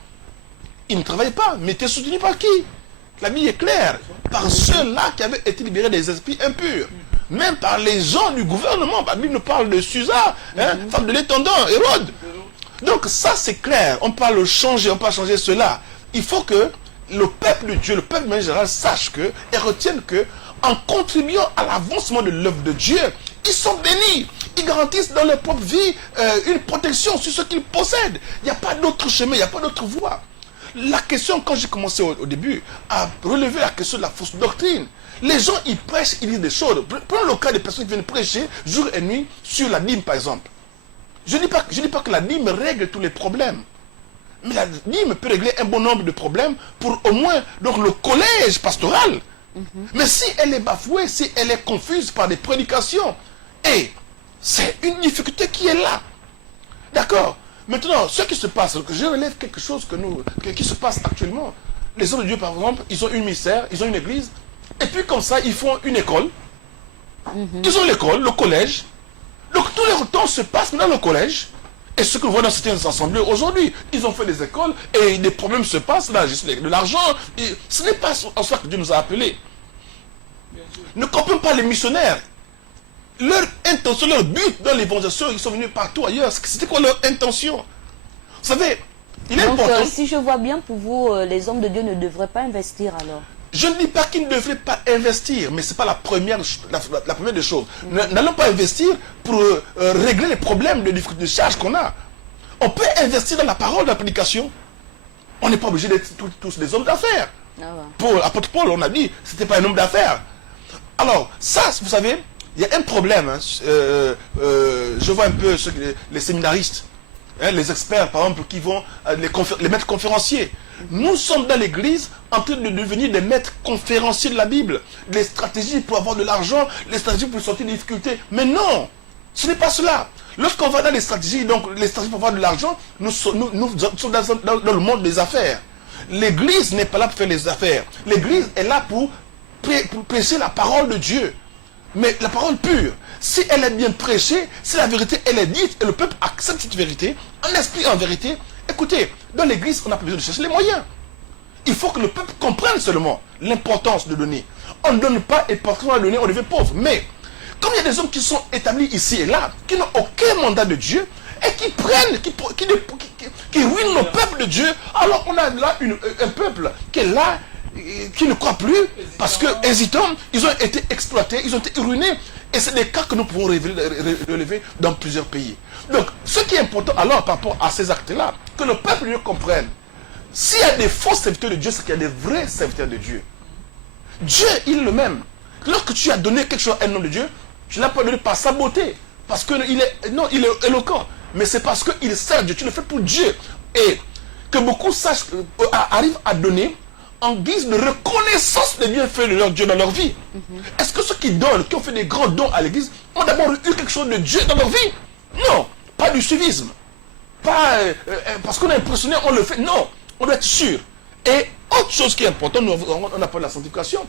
Il ne travaillait pas. Mais était soutenu par qui? La Bible est claire. Par ceux-là qui avaient été libérés des esprits impurs. Même par les gens du gouvernement. La Bible nous parle de Susa, femme de l'intendant, Hérode. Donc ça c'est clair. On ne peut pas le changer, on ne peut pas changer cela. Il faut que le peuple de Dieu, le peuple en général sache que et retienne que en contribuant à l'avancement de l'œuvre de Dieu, ils sont bénis. Ils garantissent dans leur propre vie une protection sur ce qu'ils possèdent. Il n'y a pas d'autre chemin, il n'y a pas d'autre voie. La question, quand j'ai commencé au début, à relever la question de la fausse doctrine, les gens, ils prêchent, ils disent des choses. Prenons le cas des personnes qui viennent prêcher jour et nuit sur la dîme, par exemple. Je ne dis pas que la dîme règle tous les problèmes. Mais la dîme peut régler un bon nombre de problèmes pour au moins donc, le collège pastoral. Mais si elle est bafouée, si elle est confuse par des prédications, et c'est une difficulté qui est là. D'accord? Maintenant, ce qui se passe, je relève quelque chose qui se passe actuellement. Les hommes de Dieu, par exemple, ils ont une ministère, ils ont une église, et puis comme ça, ils font une école. Ils ont l'école, le collège. Donc tous les temps se passent dans le collège. Et ce que vous voyez dans certaines assemblées aujourd'hui, ils ont fait des écoles et des problèmes se passent dans la gestion de l'argent. Ce n'est pas en soi que Dieu nous a appelés. Ne comprenons pas les missionnaires. Leur intention, leur but dans l'évangélisation, ils sont venus partout ailleurs. C'était quoi leur intention? Vous savez, il est important. Si je vois bien, pour vous, les hommes de Dieu ne devraient pas investir alors. Je ne dis pas qu'ils ne devraient pas investir, mais ce n'est pas la première des choses. N'allons pas investir pour régler les problèmes de charge qu'on a. On peut investir dans la parole, dans l'application. On n'est pas obligé d'être tous des hommes d'affaires. Pour l'apôtre Paul, on a dit, ce n'était pas un homme d'affaires. Alors, ça, vous savez, il y a un problème. Hein, je vois un peu les séminaristes, hein, les experts, par exemple, qui vont, les maîtres conférenciers. Nous sommes dans l'église en train de devenir des maîtres conférenciers de la Bible. Les stratégies pour avoir de l'argent, les stratégies pour sortir des difficultés. Mais non, ce n'est pas cela. Lorsqu'on va dans les stratégies, donc les stratégies pour avoir de l'argent, nous sommes dans le monde des affaires. L'église n'est pas là pour faire les affaires. L'église est là pour prêcher la parole de Dieu. Mais la parole pure, si elle est bien prêchée, si la vérité elle est dite et le peuple accepte cette vérité, en esprit en vérité, écoutez, dans l'église, on n'a pas besoin de chercher les moyens. Il faut que le peuple comprenne seulement l'importance de donner. On ne donne pas et parce qu'on a donné, on devient pauvre. Mais, comme il y a des hommes qui sont établis ici et là, qui n'ont aucun mandat de Dieu, et qui prennent, qui ruinent le peuple de Dieu, alors on a là un peuple qui est là, qui ne croit plus, parce que hésitant, ils ont été exploités, ils ont été ruinés. Et c'est des cas que nous pouvons relever dans plusieurs pays. Donc, ce qui est important alors par rapport à ces actes-là, que le peuple mieux comprenne. S'il y a des faux serviteurs de Dieu, c'est qu'il y a des vrais serviteurs de Dieu. Dieu, il est le même. Lorsque tu as donné quelque chose à un homme de Dieu, tu ne l'as pas donné par sa beauté. Parce qu'il est éloquent. Mais c'est parce qu'il sert Dieu. Tu le fais pour Dieu. Et que beaucoup arrivent à donner en guise de reconnaissance des bienfaits de leur Dieu dans leur vie. Est-ce que ceux qui donnent, qui ont fait des grands dons à l'église, ont d'abord eu quelque chose de Dieu dans leur vie? Non, pas du suivisme. Pas parce qu'on est impressionné, on le fait. Non, on doit être sûr. Et autre chose qui est importante, on appelle la sanctification.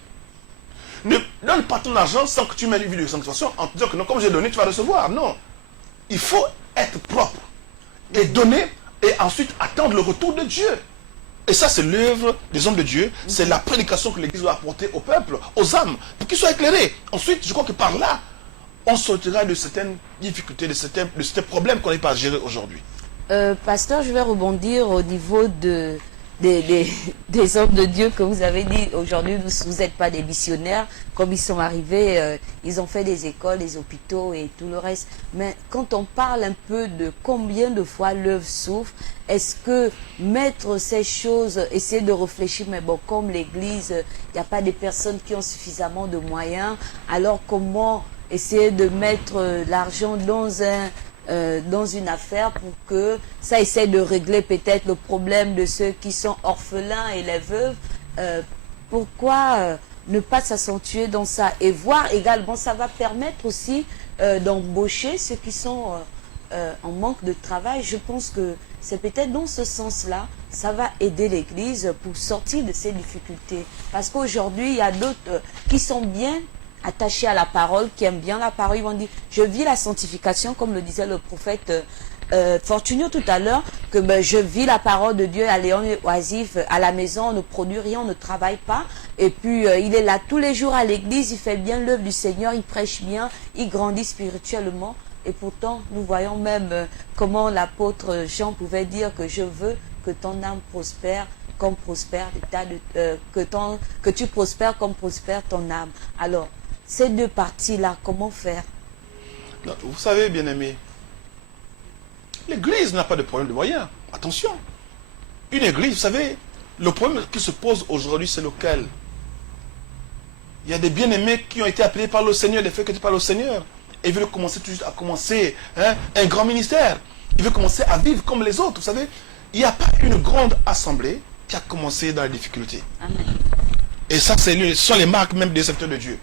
Ne donne pas ton argent sans que tu mettes une vie de sanctification en te disant que non, comme j'ai donné, tu vas recevoir. Non. Il faut être propre et donner et ensuite attendre le retour de Dieu. Et ça, c'est l'œuvre des hommes de Dieu. C'est la prédication que l'Église doit apporter au peuple, aux âmes, pour qu'ils soient éclairés. Ensuite, je crois que par là, on sortira de certaines difficultés, de certains problèmes qu'on n'est pas à gérer aujourd'hui. Pasteur, je vais rebondir au niveau des hommes de Dieu que vous avez dit. Aujourd'hui, vous n'êtes pas des missionnaires. Comme ils sont arrivés, ils ont fait des écoles, des hôpitaux et tout le reste. Mais quand on parle un peu de combien de fois l'œuvre souffre, est-ce que mettre ces choses, essayer de réfléchir, mais bon, comme l'Église, il n'y a pas des personnes qui ont suffisamment de moyens, alors comment essayer de mettre l'argent dans une affaire pour que ça essaie de régler peut-être le problème de ceux qui sont orphelins et les veuves. Pourquoi ne pas s'accentuer dans ça et voir également, ça va permettre aussi d'embaucher ceux qui sont en manque de travail. Je pense que c'est peut-être dans ce sens-là, ça va aider l'Église pour sortir de ces difficultés. Parce qu'aujourd'hui, il y a d'autres qui sont bien attachés à la parole, qui aiment bien la parole. Ils vont dire, je vis la sanctification, comme le disait le prophète Fortunio tout à l'heure, que je vis la parole de Dieu, allez, on est oisif, à la maison, on ne produit rien, on ne travaille pas. Et puis, il est là tous les jours à l'église, il fait bien l'œuvre du Seigneur, il prêche bien, il grandit spirituellement. Et pourtant, nous voyons même comment l'apôtre Jean pouvait dire que je veux que ton âme prospère comme prospère, que tu prospères comme prospère ton âme. Alors, ces deux parties-là, comment faire? Non, vous savez, bien-aimés, l'Église n'a pas de problème de moyens. Attention. Une Église, vous savez, Le problème qui se pose aujourd'hui, c'est lequel? Il y a des bien-aimés qui ont été appelés par le Seigneur, des frères qui étaient par le Seigneur. Et ils veulent commencer tout juste à commencer un grand ministère. Ils veulent commencer à vivre comme les autres. Vous savez, il n'y a pas une grande assemblée qui a commencé dans les difficultés. Amen. Et ça, ce sont les marques même des secteurs de Dieu.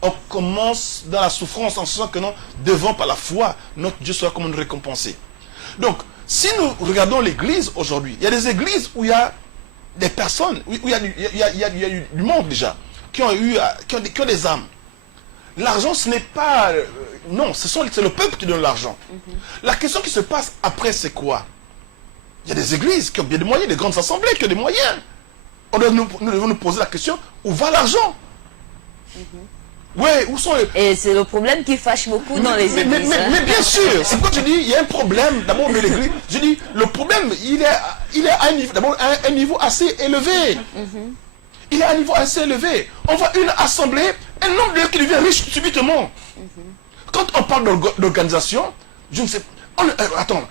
On commence dans la souffrance en sachant que non, devant par la foi, notre Dieu sera comme nous récompenser. Donc, si nous regardons l'église aujourd'hui, il y a des églises où il y a des personnes, où il y a du monde déjà, qui ont des âmes. L'argent, ce n'est pas... non, c'est le peuple qui donne l'argent. La question qui se passe après, c'est quoi? Il y a des églises qui ont bien des moyens, des grandes assemblées qui ont des moyens. Nous devons nous poser la question, où va l'argent? Oui, où sont les... Et c'est le problème qui fâche beaucoup dans les églises. Mais bien sûr, c'est pourquoi je dis, il y a un problème, d'abord de l'église. Je dis, le problème, il est à un niveau, d'abord, un niveau assez élevé. Il est à un niveau assez élevé. On voit une assemblée, un nombre de gens qui devient riche subitement. Quand on parle d'organisation, je ne sais pas, attends,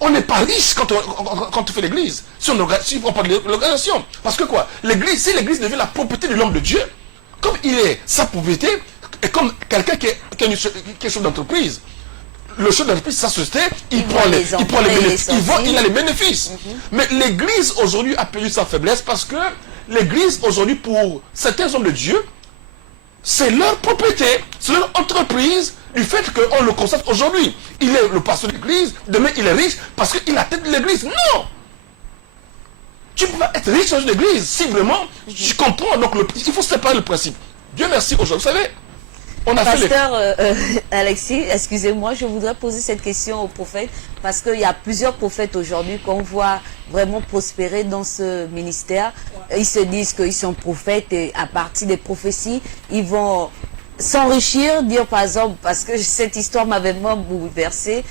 on n'est pas riche quand on fait l'église, si on parle de l'organisation. Parce que quoi? L'église, si l'église devient la propriété de l'homme de Dieu, comme il est sa propriété, et comme quelqu'un qui est chef d'entreprise, le chef d'entreprise, sa société, il prend les bénéfices, il a les bénéfices. Mais l'église aujourd'hui a perdu sa faiblesse parce que l'église aujourd'hui, pour certains hommes de Dieu, c'est leur propriété, c'est leur entreprise, du fait qu'on le constate aujourd'hui. Il est le pasteur de l'église, demain il est riche parce qu'il a la tête de l'église. Non! Tu peux pas être riche dans une église si vraiment tu comprends. Donc il faut séparer le principe. Dieu merci aujourd'hui. Vous savez, on a Pasteur Alexis, excusez-moi, je voudrais poser cette question au prophète parce qu'il y a plusieurs prophètes aujourd'hui qu'on voit vraiment prospérer dans ce ministère. Ils se disent qu'ils sont prophètes et à partir des prophéties, ils vont s'enrichir, dire par exemple, parce que cette histoire m'avait vraiment bouleversé,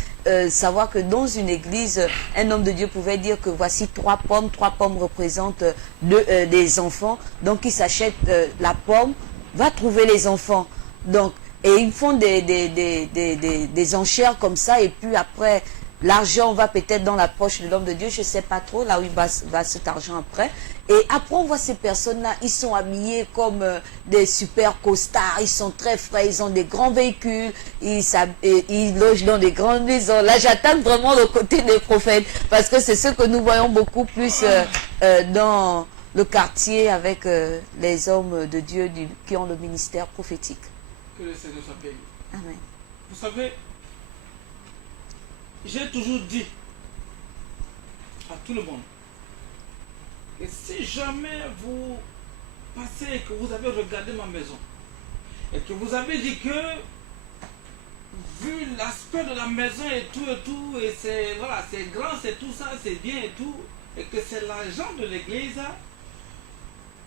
savoir que dans une église, un homme de Dieu pouvait dire que voici 3 pommes représentent des enfants, donc il s'achète la pomme, va trouver les enfants. Donc, et ils font des enchères comme ça, et puis après, l'argent va peut-être dans la poche de l'homme de Dieu, je ne sais pas trop, là où il va cet argent après. Et après, on voit ces personnes-là, ils sont habillés comme des super costards, ils sont très frais, ils ont des grands véhicules, ils logent dans des grandes maisons. Là, j'attaque vraiment le côté des prophètes, parce que c'est ce que nous voyons beaucoup plus dans le quartier avec les hommes de Dieu qui ont le ministère prophétique. Que le Seigneur soit béni. Amen. Vous savez, j'ai toujours dit à tout le monde, et si jamais vous passez et que vous avez regardé ma maison, et que vous avez dit que, vu l'aspect de la maison et tout, et c'est voilà, c'est grand, c'est tout ça, c'est bien et tout, et que c'est l'argent de l'église,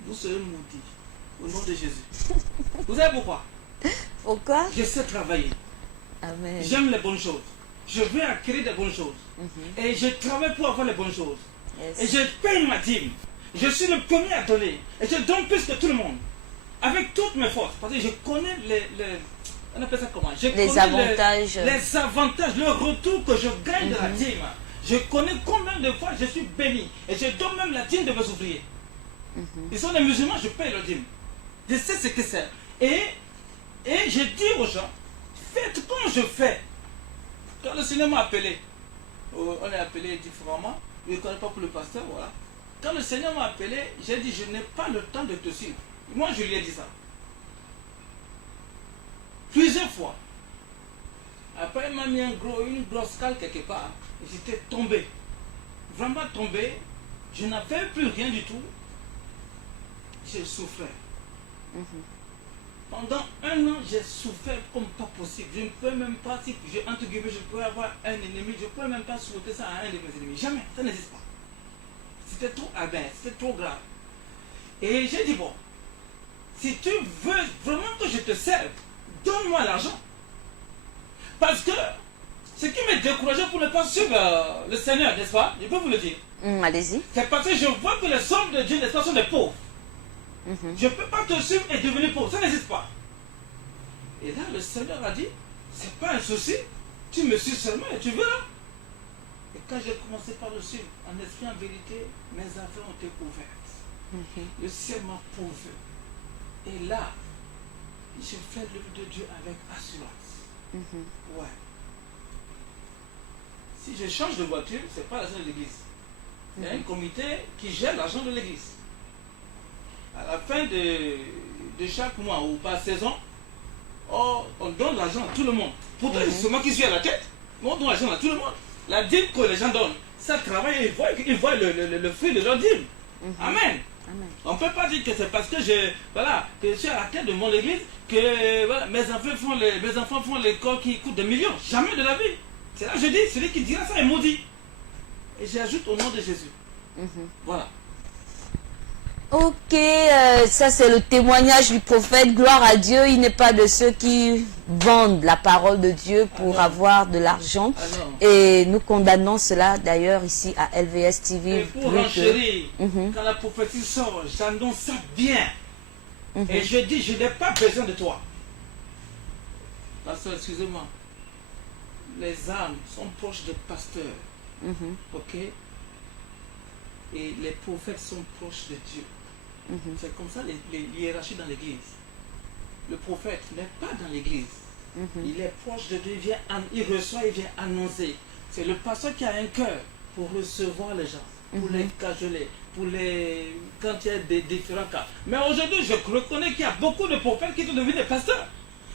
vous serez maudits au nom de Jésus. Vous savez pourquoi? Pourquoi? Je sais travailler. Amen. J'aime les bonnes choses. Je veux acquérir des bonnes choses. Et je travaille pour avoir les bonnes choses. Yes. Et je paye ma dîme. Je suis le premier à donner. Et je donne plus que tout le monde. Avec toutes mes forces. Parce que je connais on appelle ça comment? Les avantages. Les avantages, le retour que je gagne de la dîme. Je connais combien de fois je suis béni. Et je donne même la dîme de mes ouvriers. Ils sont des musulmans, je paye leur dîme. Je sais ce que c'est. Et je dis aux gens, faites comme je fais. Quand le Seigneur m'a appelé, on est appelé différemment, je ne connais pas pour le pasteur, voilà. Quand le Seigneur m'a appelé, j'ai dit, je n'ai pas le temps de te suivre. Moi, je lui ai dit ça. Plusieurs fois. Après, il m'a mis une grosse cale quelque part, et j'étais tombé. Vraiment tombé. Je n'avais plus rien du tout. J'ai souffert. Pendant 1 an, j'ai souffert comme pas possible. Je ne peux même pas, si entre guillemets, je peux avoir un ennemi, je ne peux même pas souhaiter ça à un de mes ennemis. Jamais, ça n'existe pas. C'était trop aberrant, c'était trop grave. Et j'ai dit, bon, si tu veux vraiment que je te serve, donne-moi l'argent. Parce que ce qui m'a découragé pour ne pas suivre le Seigneur, n'est-ce pas? Je peux vous le dire. Allez-y. C'est parce que je vois que les hommes de Dieu, n'est-ce pas, sont des pauvres. Je ne peux pas te suivre et devenir pauvre, ça n'existe pas. Et là, le Seigneur a dit, c'est pas un souci, tu me suis seulement et tu verras. Et quand j'ai commencé par le suivre, en esprit, en vérité, mes affaires ont été ouvertes. Le ciel m'a pourvu. Et là, je fais l'œuvre de Dieu avec assurance. Ouais. Si je change de voiture, ce n'est pas l'argent de l'église. Il y a un comité qui gère l'argent de l'église. À la fin de chaque mois ou par saison, on donne l'argent à tout le monde. Pourtant, c'est moi qui suis à la tête, mais on donne l'argent à tout le monde. La dîme que les gens donnent, ça travaille et ils voient le fruit de leur dîme. Amen. On ne peut pas dire que c'est parce que que je suis à la tête de mon église que voilà, mes enfants font l'école qui coûte des millions. Jamais de la vie. C'est là que je dis, celui qui dira ça est maudit. Et j'ajoute au nom de Jésus. Voilà. Ok, ça c'est le témoignage du prophète, gloire à Dieu. Il n'est pas de ceux qui vendent la parole de Dieu pour avoir de l'argent. Et nous condamnons cela d'ailleurs ici à LVS TV. Et pour renchérir, quand la prophétie sort, j'annonce ça bien. Et je dis, je n'ai pas besoin de toi. Pasteur, excusez-moi. Les âmes sont proches des pasteurs. Ok? Et les prophètes sont proches de Dieu. C'est comme ça les hiérarchies dans l'église. Le prophète n'est pas dans l'église. Il est proche de Dieu, il reçoit, il vient annoncer. C'est le pasteur qui a un cœur pour recevoir les gens, pour les cajoler, quand il y a des différents cas. Mais aujourd'hui, je reconnais qu'il y a beaucoup de prophètes qui sont devenus des pasteurs.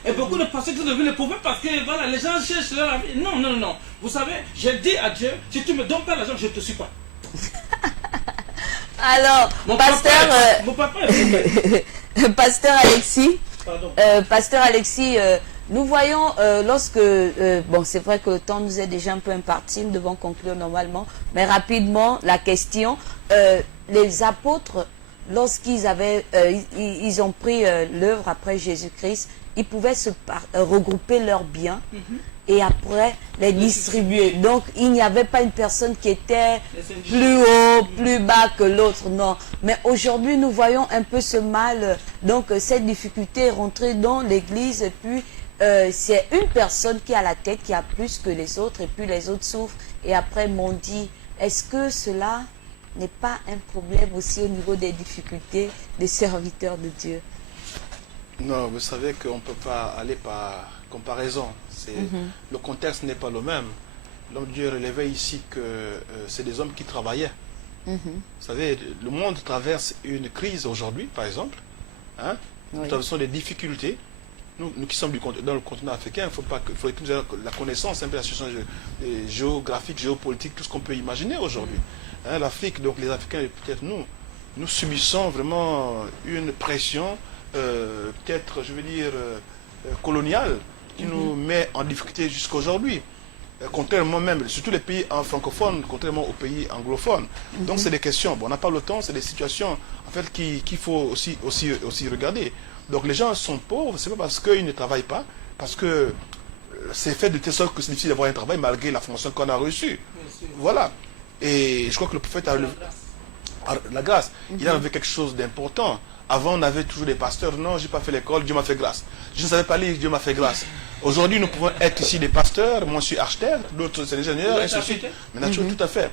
Et beaucoup de pasteurs qui sont devenus des prophètes parce que voilà, les gens cherchent leur vie. Non, non, non. Vous savez, j'ai dit à Dieu, si tu ne me donnes pas l'argent, je ne te suis pas. Alors, Pasteur Alexis, Pasteur Alexis, nous voyons lorsque, bon c'est vrai que le temps nous est déjà un peu imparti, nous devons conclure normalement, mais rapidement la question, les apôtres, lorsqu'ils ils ont pris l'œuvre après Jésus-Christ, ils pouvaient regrouper leurs biens et après les distribuer. Donc il n'y avait pas une personne qui était plus haut, plus bas que l'autre, non. Mais aujourd'hui nous voyons un peu ce mal, donc cette difficulté est rentrée dans l'église et puis c'est une personne qui a la tête qui a plus que les autres et puis les autres souffrent et après m'ont dit, est-ce que cela n'est pas un problème aussi au niveau des difficultés des serviteurs de Dieu? Non, vous savez qu'on ne peut pas aller par comparaison. Le contexte n'est pas le même. L'homme de Dieu relevait ici que c'est des hommes qui travaillaient. Vous savez, le monde traverse une crise aujourd'hui, par exemple. Nous traversons des difficultés. Nous qui sommes dans le continent africain, il faut que nous ayons la connaissance un peu de la situation géographique, géopolitique, tout ce qu'on peut imaginer aujourd'hui. L'Afrique, donc les Africains et peut-être nous subissons vraiment une pression, peut-être, je veux dire, coloniale, qui nous met en difficulté jusqu'à aujourd'hui. Contrairement même, surtout les pays francophones, contrairement aux pays anglophones. Donc c'est des questions, bon, on n'a pas le temps, c'est des situations en fait qu'il faut aussi regarder. Donc les gens sont pauvres, c'est pas parce qu'ils ne travaillent pas, parce que c'est fait de telle sorte que c'est difficile d'avoir un travail malgré la formation qu'on a reçue. Voilà. Et je crois que le prophète a la grâce. Il a enlevé quelque chose d'important. Avant, on avait toujours des pasteurs. Non, je n'ai pas fait l'école, Dieu m'a fait grâce. Je ne savais pas lire, Dieu m'a fait grâce. Aujourd'hui, nous pouvons être ici des pasteurs. Moi, je suis architecte, d'autres, c'est des ingénieurs, et ainsi de suite. Mais naturellement, tout à fait.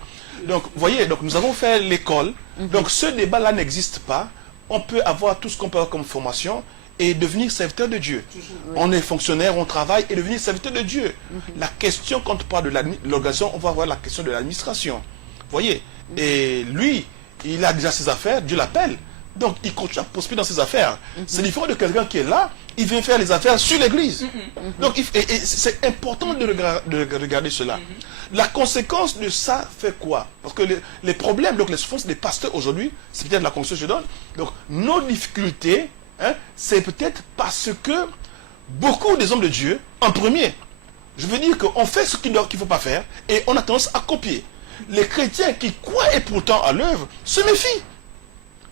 Donc, vous voyez, donc, nous avons fait l'école. Donc, ce débat-là n'existe pas. On peut avoir tout ce qu'on peut avoir comme formation et devenir serviteur de Dieu. On est fonctionnaire, on travaille et devenir serviteur de Dieu. La question, quand on parle de l'organisation, on va voir la question de l'administration. Vous voyez. Et lui, il a déjà ses affaires, Dieu l'appelle. Donc, il continue à prospérer dans ses affaires. C'est différent de quelqu'un qui est là, il vient faire les affaires sur l'église. Donc, c'est important de regarder cela. La conséquence de ça fait quoi? Parce que les problèmes, donc les souffrances des pasteurs aujourd'hui, c'est peut-être la conscience que je donne. Donc, nos difficultés, c'est peut-être parce que beaucoup des hommes de Dieu, en premier, je veux dire qu'on fait ce qu'il ne faut pas faire et on a tendance à copier. Les chrétiens qui croient et pourtant à l'œuvre se méfient.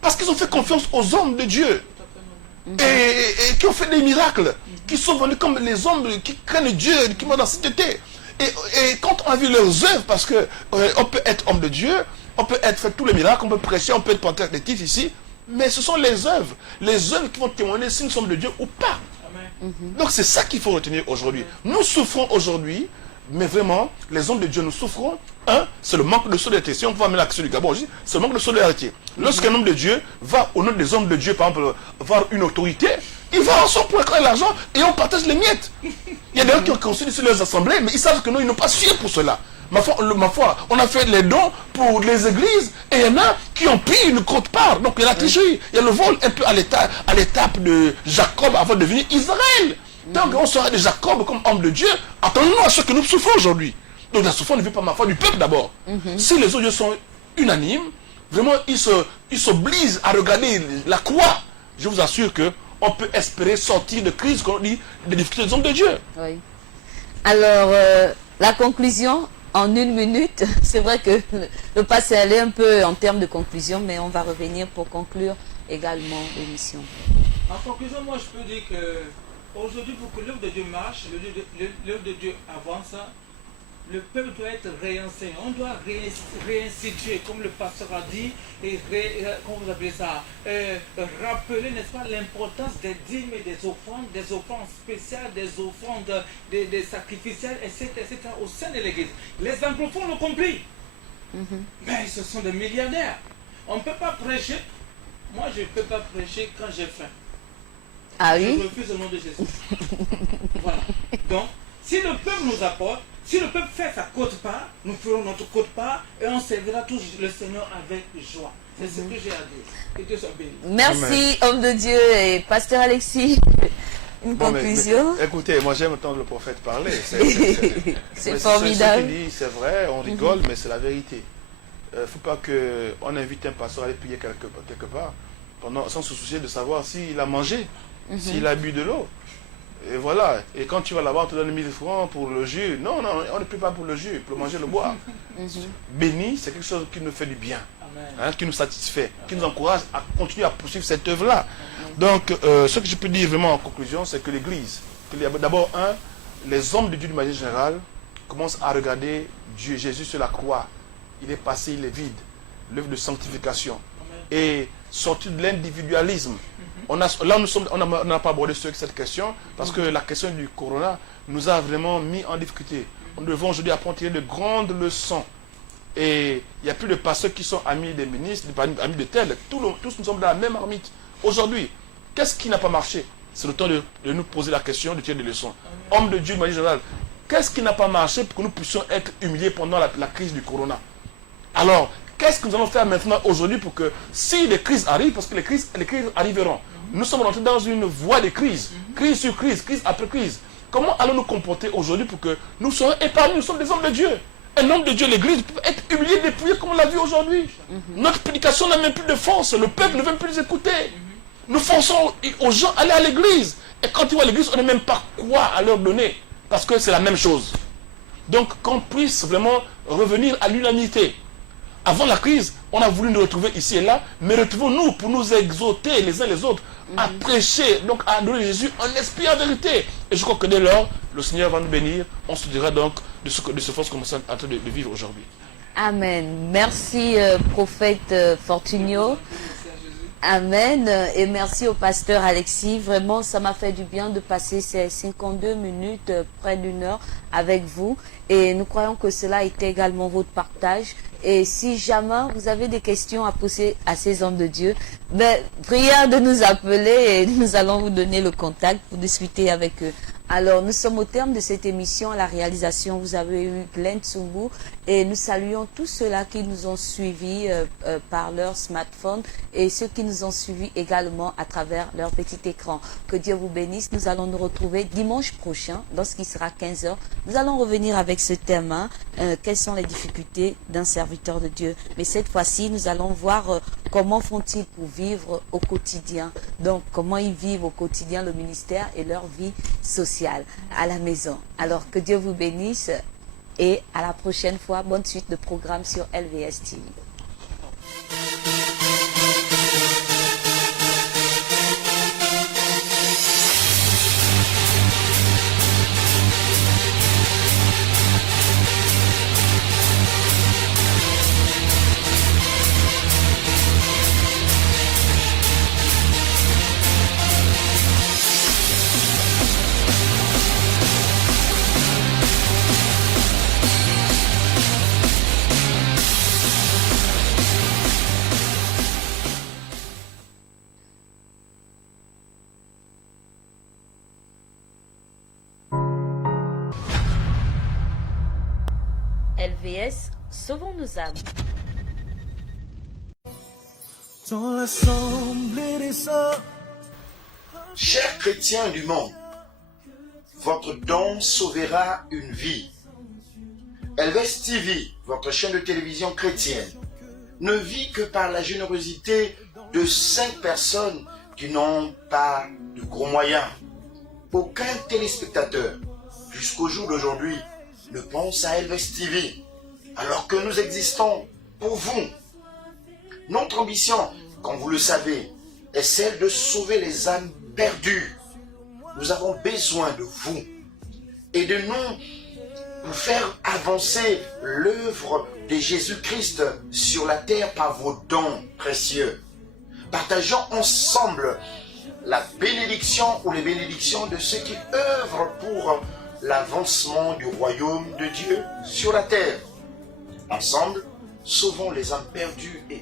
Parce qu'ils ont fait confiance aux hommes de Dieu. Et qui ont fait des miracles. Qui sont venus comme les hommes qui craignent Dieu, qui vont dans la sainteté. Et quand on a vu leurs œuvres, parce que on peut être homme de Dieu, on peut faire tous les miracles, on peut prêcher, on peut porter des titres ici. Mais ce sont les œuvres qui vont témoigner si nous sommes de Dieu ou pas. Donc c'est ça qu'il faut retenir aujourd'hui. Nous souffrons aujourd'hui Mais vraiment, les hommes de Dieu, nous souffrons. Un, c'est le manque de solidarité. Si on peut amener la question du Gabon aussi, c'est le manque de solidarité. Lorsqu'un homme de Dieu va, au nom des hommes de Dieu, par exemple, voir une autorité, il va ensemble pour éclairer l'argent et on partage les miettes. Il y a des gens qui ont construit sur leurs assemblées, mais ils savent que non, ils n'ont pas suivi pour cela. Ma foi, on a fait les dons pour les églises et il y en a qui ont pris une quote-part. Donc il y a la tricherie, il y a le vol un peu à l'étape de Jacob avant de devenir Israël. Donc on sera de Jacob comme homme de Dieu. Attendons-nous à ce que nous souffrons aujourd'hui. Donc la souffrance ne vient pas ma foi du peuple d'abord. Si les autres sont unanimes, vraiment ils s'obligent à regarder la croix. Je vous assure que on peut espérer sortir de crise, comme on dit, des difficultés des hommes de Dieu. Oui. Alors, la conclusion, en 1 minute, c'est vrai que le passé allait un peu en termes de conclusion, mais on va revenir pour conclure également l'émission. En conclusion, moi je peux dire que aujourd'hui, pour que l'œuvre de Dieu marche, l'œuvre de Dieu avance, le peuple doit être réenseigné. On doit réinstituer, comme le pasteur a dit, et comment vous appelez ça, rappeler, n'est-ce pas, l'importance des dîmes et des offrandes spéciales, des offrandes, des sacrificiels, etc., au sein de l'Église. Les anglophones l'ont compris. Mais ce sont des milliardaires. On ne peut pas prêcher. Moi, je ne peux pas prêcher quand j'ai faim. Ah oui? Je refuse au nom de Jésus. Voilà. Donc, si le peuple nous apporte, si le peuple fait sa quote-part, nous ferons notre quote-part et on servira tous le Seigneur avec joie. C'est ce que j'ai à dire. Que Dieu soit béni. Merci, homme de Dieu et pasteur Alexis. Une conclusion. Mais, écoutez, moi j'aime entendre le prophète parler. C'est formidable. Ce qu'il dit, c'est vrai, on rigole, mais c'est la vérité. Il ne faut pas qu'on invite un pasteur à aller prier quelque part sans se soucier de savoir s'il a mangé, s'il a bu de l'eau. Et voilà. Et quand tu vas là-bas, on te donne 1000 francs pour le jus. Non, on ne prie pas pour le jus, pour manger, le boire. Béni, c'est quelque chose qui nous fait du bien, qui nous satisfait, qui nous encourage à continuer à poursuivre cette œuvre-là. Donc, ce que je peux dire vraiment en conclusion, c'est que l'Église, d'abord, les hommes de Dieu de manière générale commencent à regarder Dieu, Jésus sur la croix. Il est passé, il est vide. L'œuvre de sanctification. Et sortir de l'individualisme. On n'a pas abordé cette question parce que la question du corona nous a vraiment mis en difficulté. Nous devons aujourd'hui apprendre à tirer de grandes leçons. Et il n'y a plus de pasteurs qui sont amis des ministres, amis de tels. Tous nous sommes dans la même marmite. Aujourd'hui, qu'est-ce qui n'a pas marché? C'est le temps de nous poser la question, de tirer des leçons. Homme de Dieu de manière générale, qu'est-ce qui n'a pas marché pour que nous puissions être humiliés pendant la crise du corona? Alors, qu'est-ce que nous allons faire maintenant aujourd'hui pour que si les crises arrivent, parce que les crises arriveront, nous sommes rentrés dans une voie de crise, crise sur crise, crise après crise. Comment allons nous comporter aujourd'hui pour que nous soyons épargnés? Nous sommes des hommes de Dieu. Un homme de Dieu, l'Église, peut être humilié, dépouillé comme on l'a vu aujourd'hui. Notre prédication n'a même plus de force. Le peuple ne veut plus nous écouter. Nous forçons aux gens à aller à l'Église. Et quand ils vont à l'Église, on n'a même pas quoi à leur donner. Parce que c'est la même chose. Donc qu'on puisse vraiment revenir à l'unanimité. Avant la crise, on a voulu nous retrouver ici et là, mais retrouvons-nous pour nous exhorter les uns les autres à prêcher, donc à donner Jésus en esprit en vérité. Et je crois que dès lors, le Seigneur va nous bénir. On se dira donc de ce force que nous sommes en train de vivre aujourd'hui. Amen. Merci, prophète Fortunio. Amen. Et merci au pasteur Alexis. Vraiment, ça m'a fait du bien de passer ces 52 minutes, près d'une heure avec vous. Et nous croyons que cela a été également votre partage. Et si jamais vous avez des questions à poser à ces hommes de Dieu, prière de nous appeler et nous allons vous donner le contact pour discuter avec eux. Alors, nous sommes au terme de cette émission. À la réalisation, vous avez eu Glenn Tsumbu et nous saluons tous ceux-là qui nous ont suivis par leur smartphone et ceux qui nous ont suivis également à travers leur petit écran. Que Dieu vous bénisse. Nous allons nous retrouver dimanche prochain, lorsqu'il sera 15 h. Nous allons revenir avec ce thème, quelles sont les difficultés d'un serviteur de Dieu. Mais cette fois-ci, nous allons voir comment font-ils pour vivre au quotidien. Donc, comment ils vivent au quotidien le ministère et leur vie sociale à la maison. Alors que Dieu vous bénisse et à la prochaine fois. Bonne suite de programme sur LVS TV. LVS, sauvons nos âmes. Dans l'assemblée des saints. Chers chrétiens du monde, votre don sauvera une vie. LVS TV, votre chaîne de télévision chrétienne, ne vit que par la générosité de 5 personnes qui n'ont pas de gros moyens. Aucun téléspectateur, jusqu'au jour d'aujourd'hui, ne pense à LVS TV, alors que nous existons pour vous. Notre ambition, comme vous le savez, est celle de sauver les âmes perdues. Nous avons besoin de vous et de nous faire avancer l'œuvre de Jésus-Christ sur la terre par vos dons précieux. Partageons ensemble la bénédiction ou les bénédictions de ceux qui œuvrent pour l'avancement du royaume de Dieu sur la terre. Ensemble, sauvons les âmes perdues et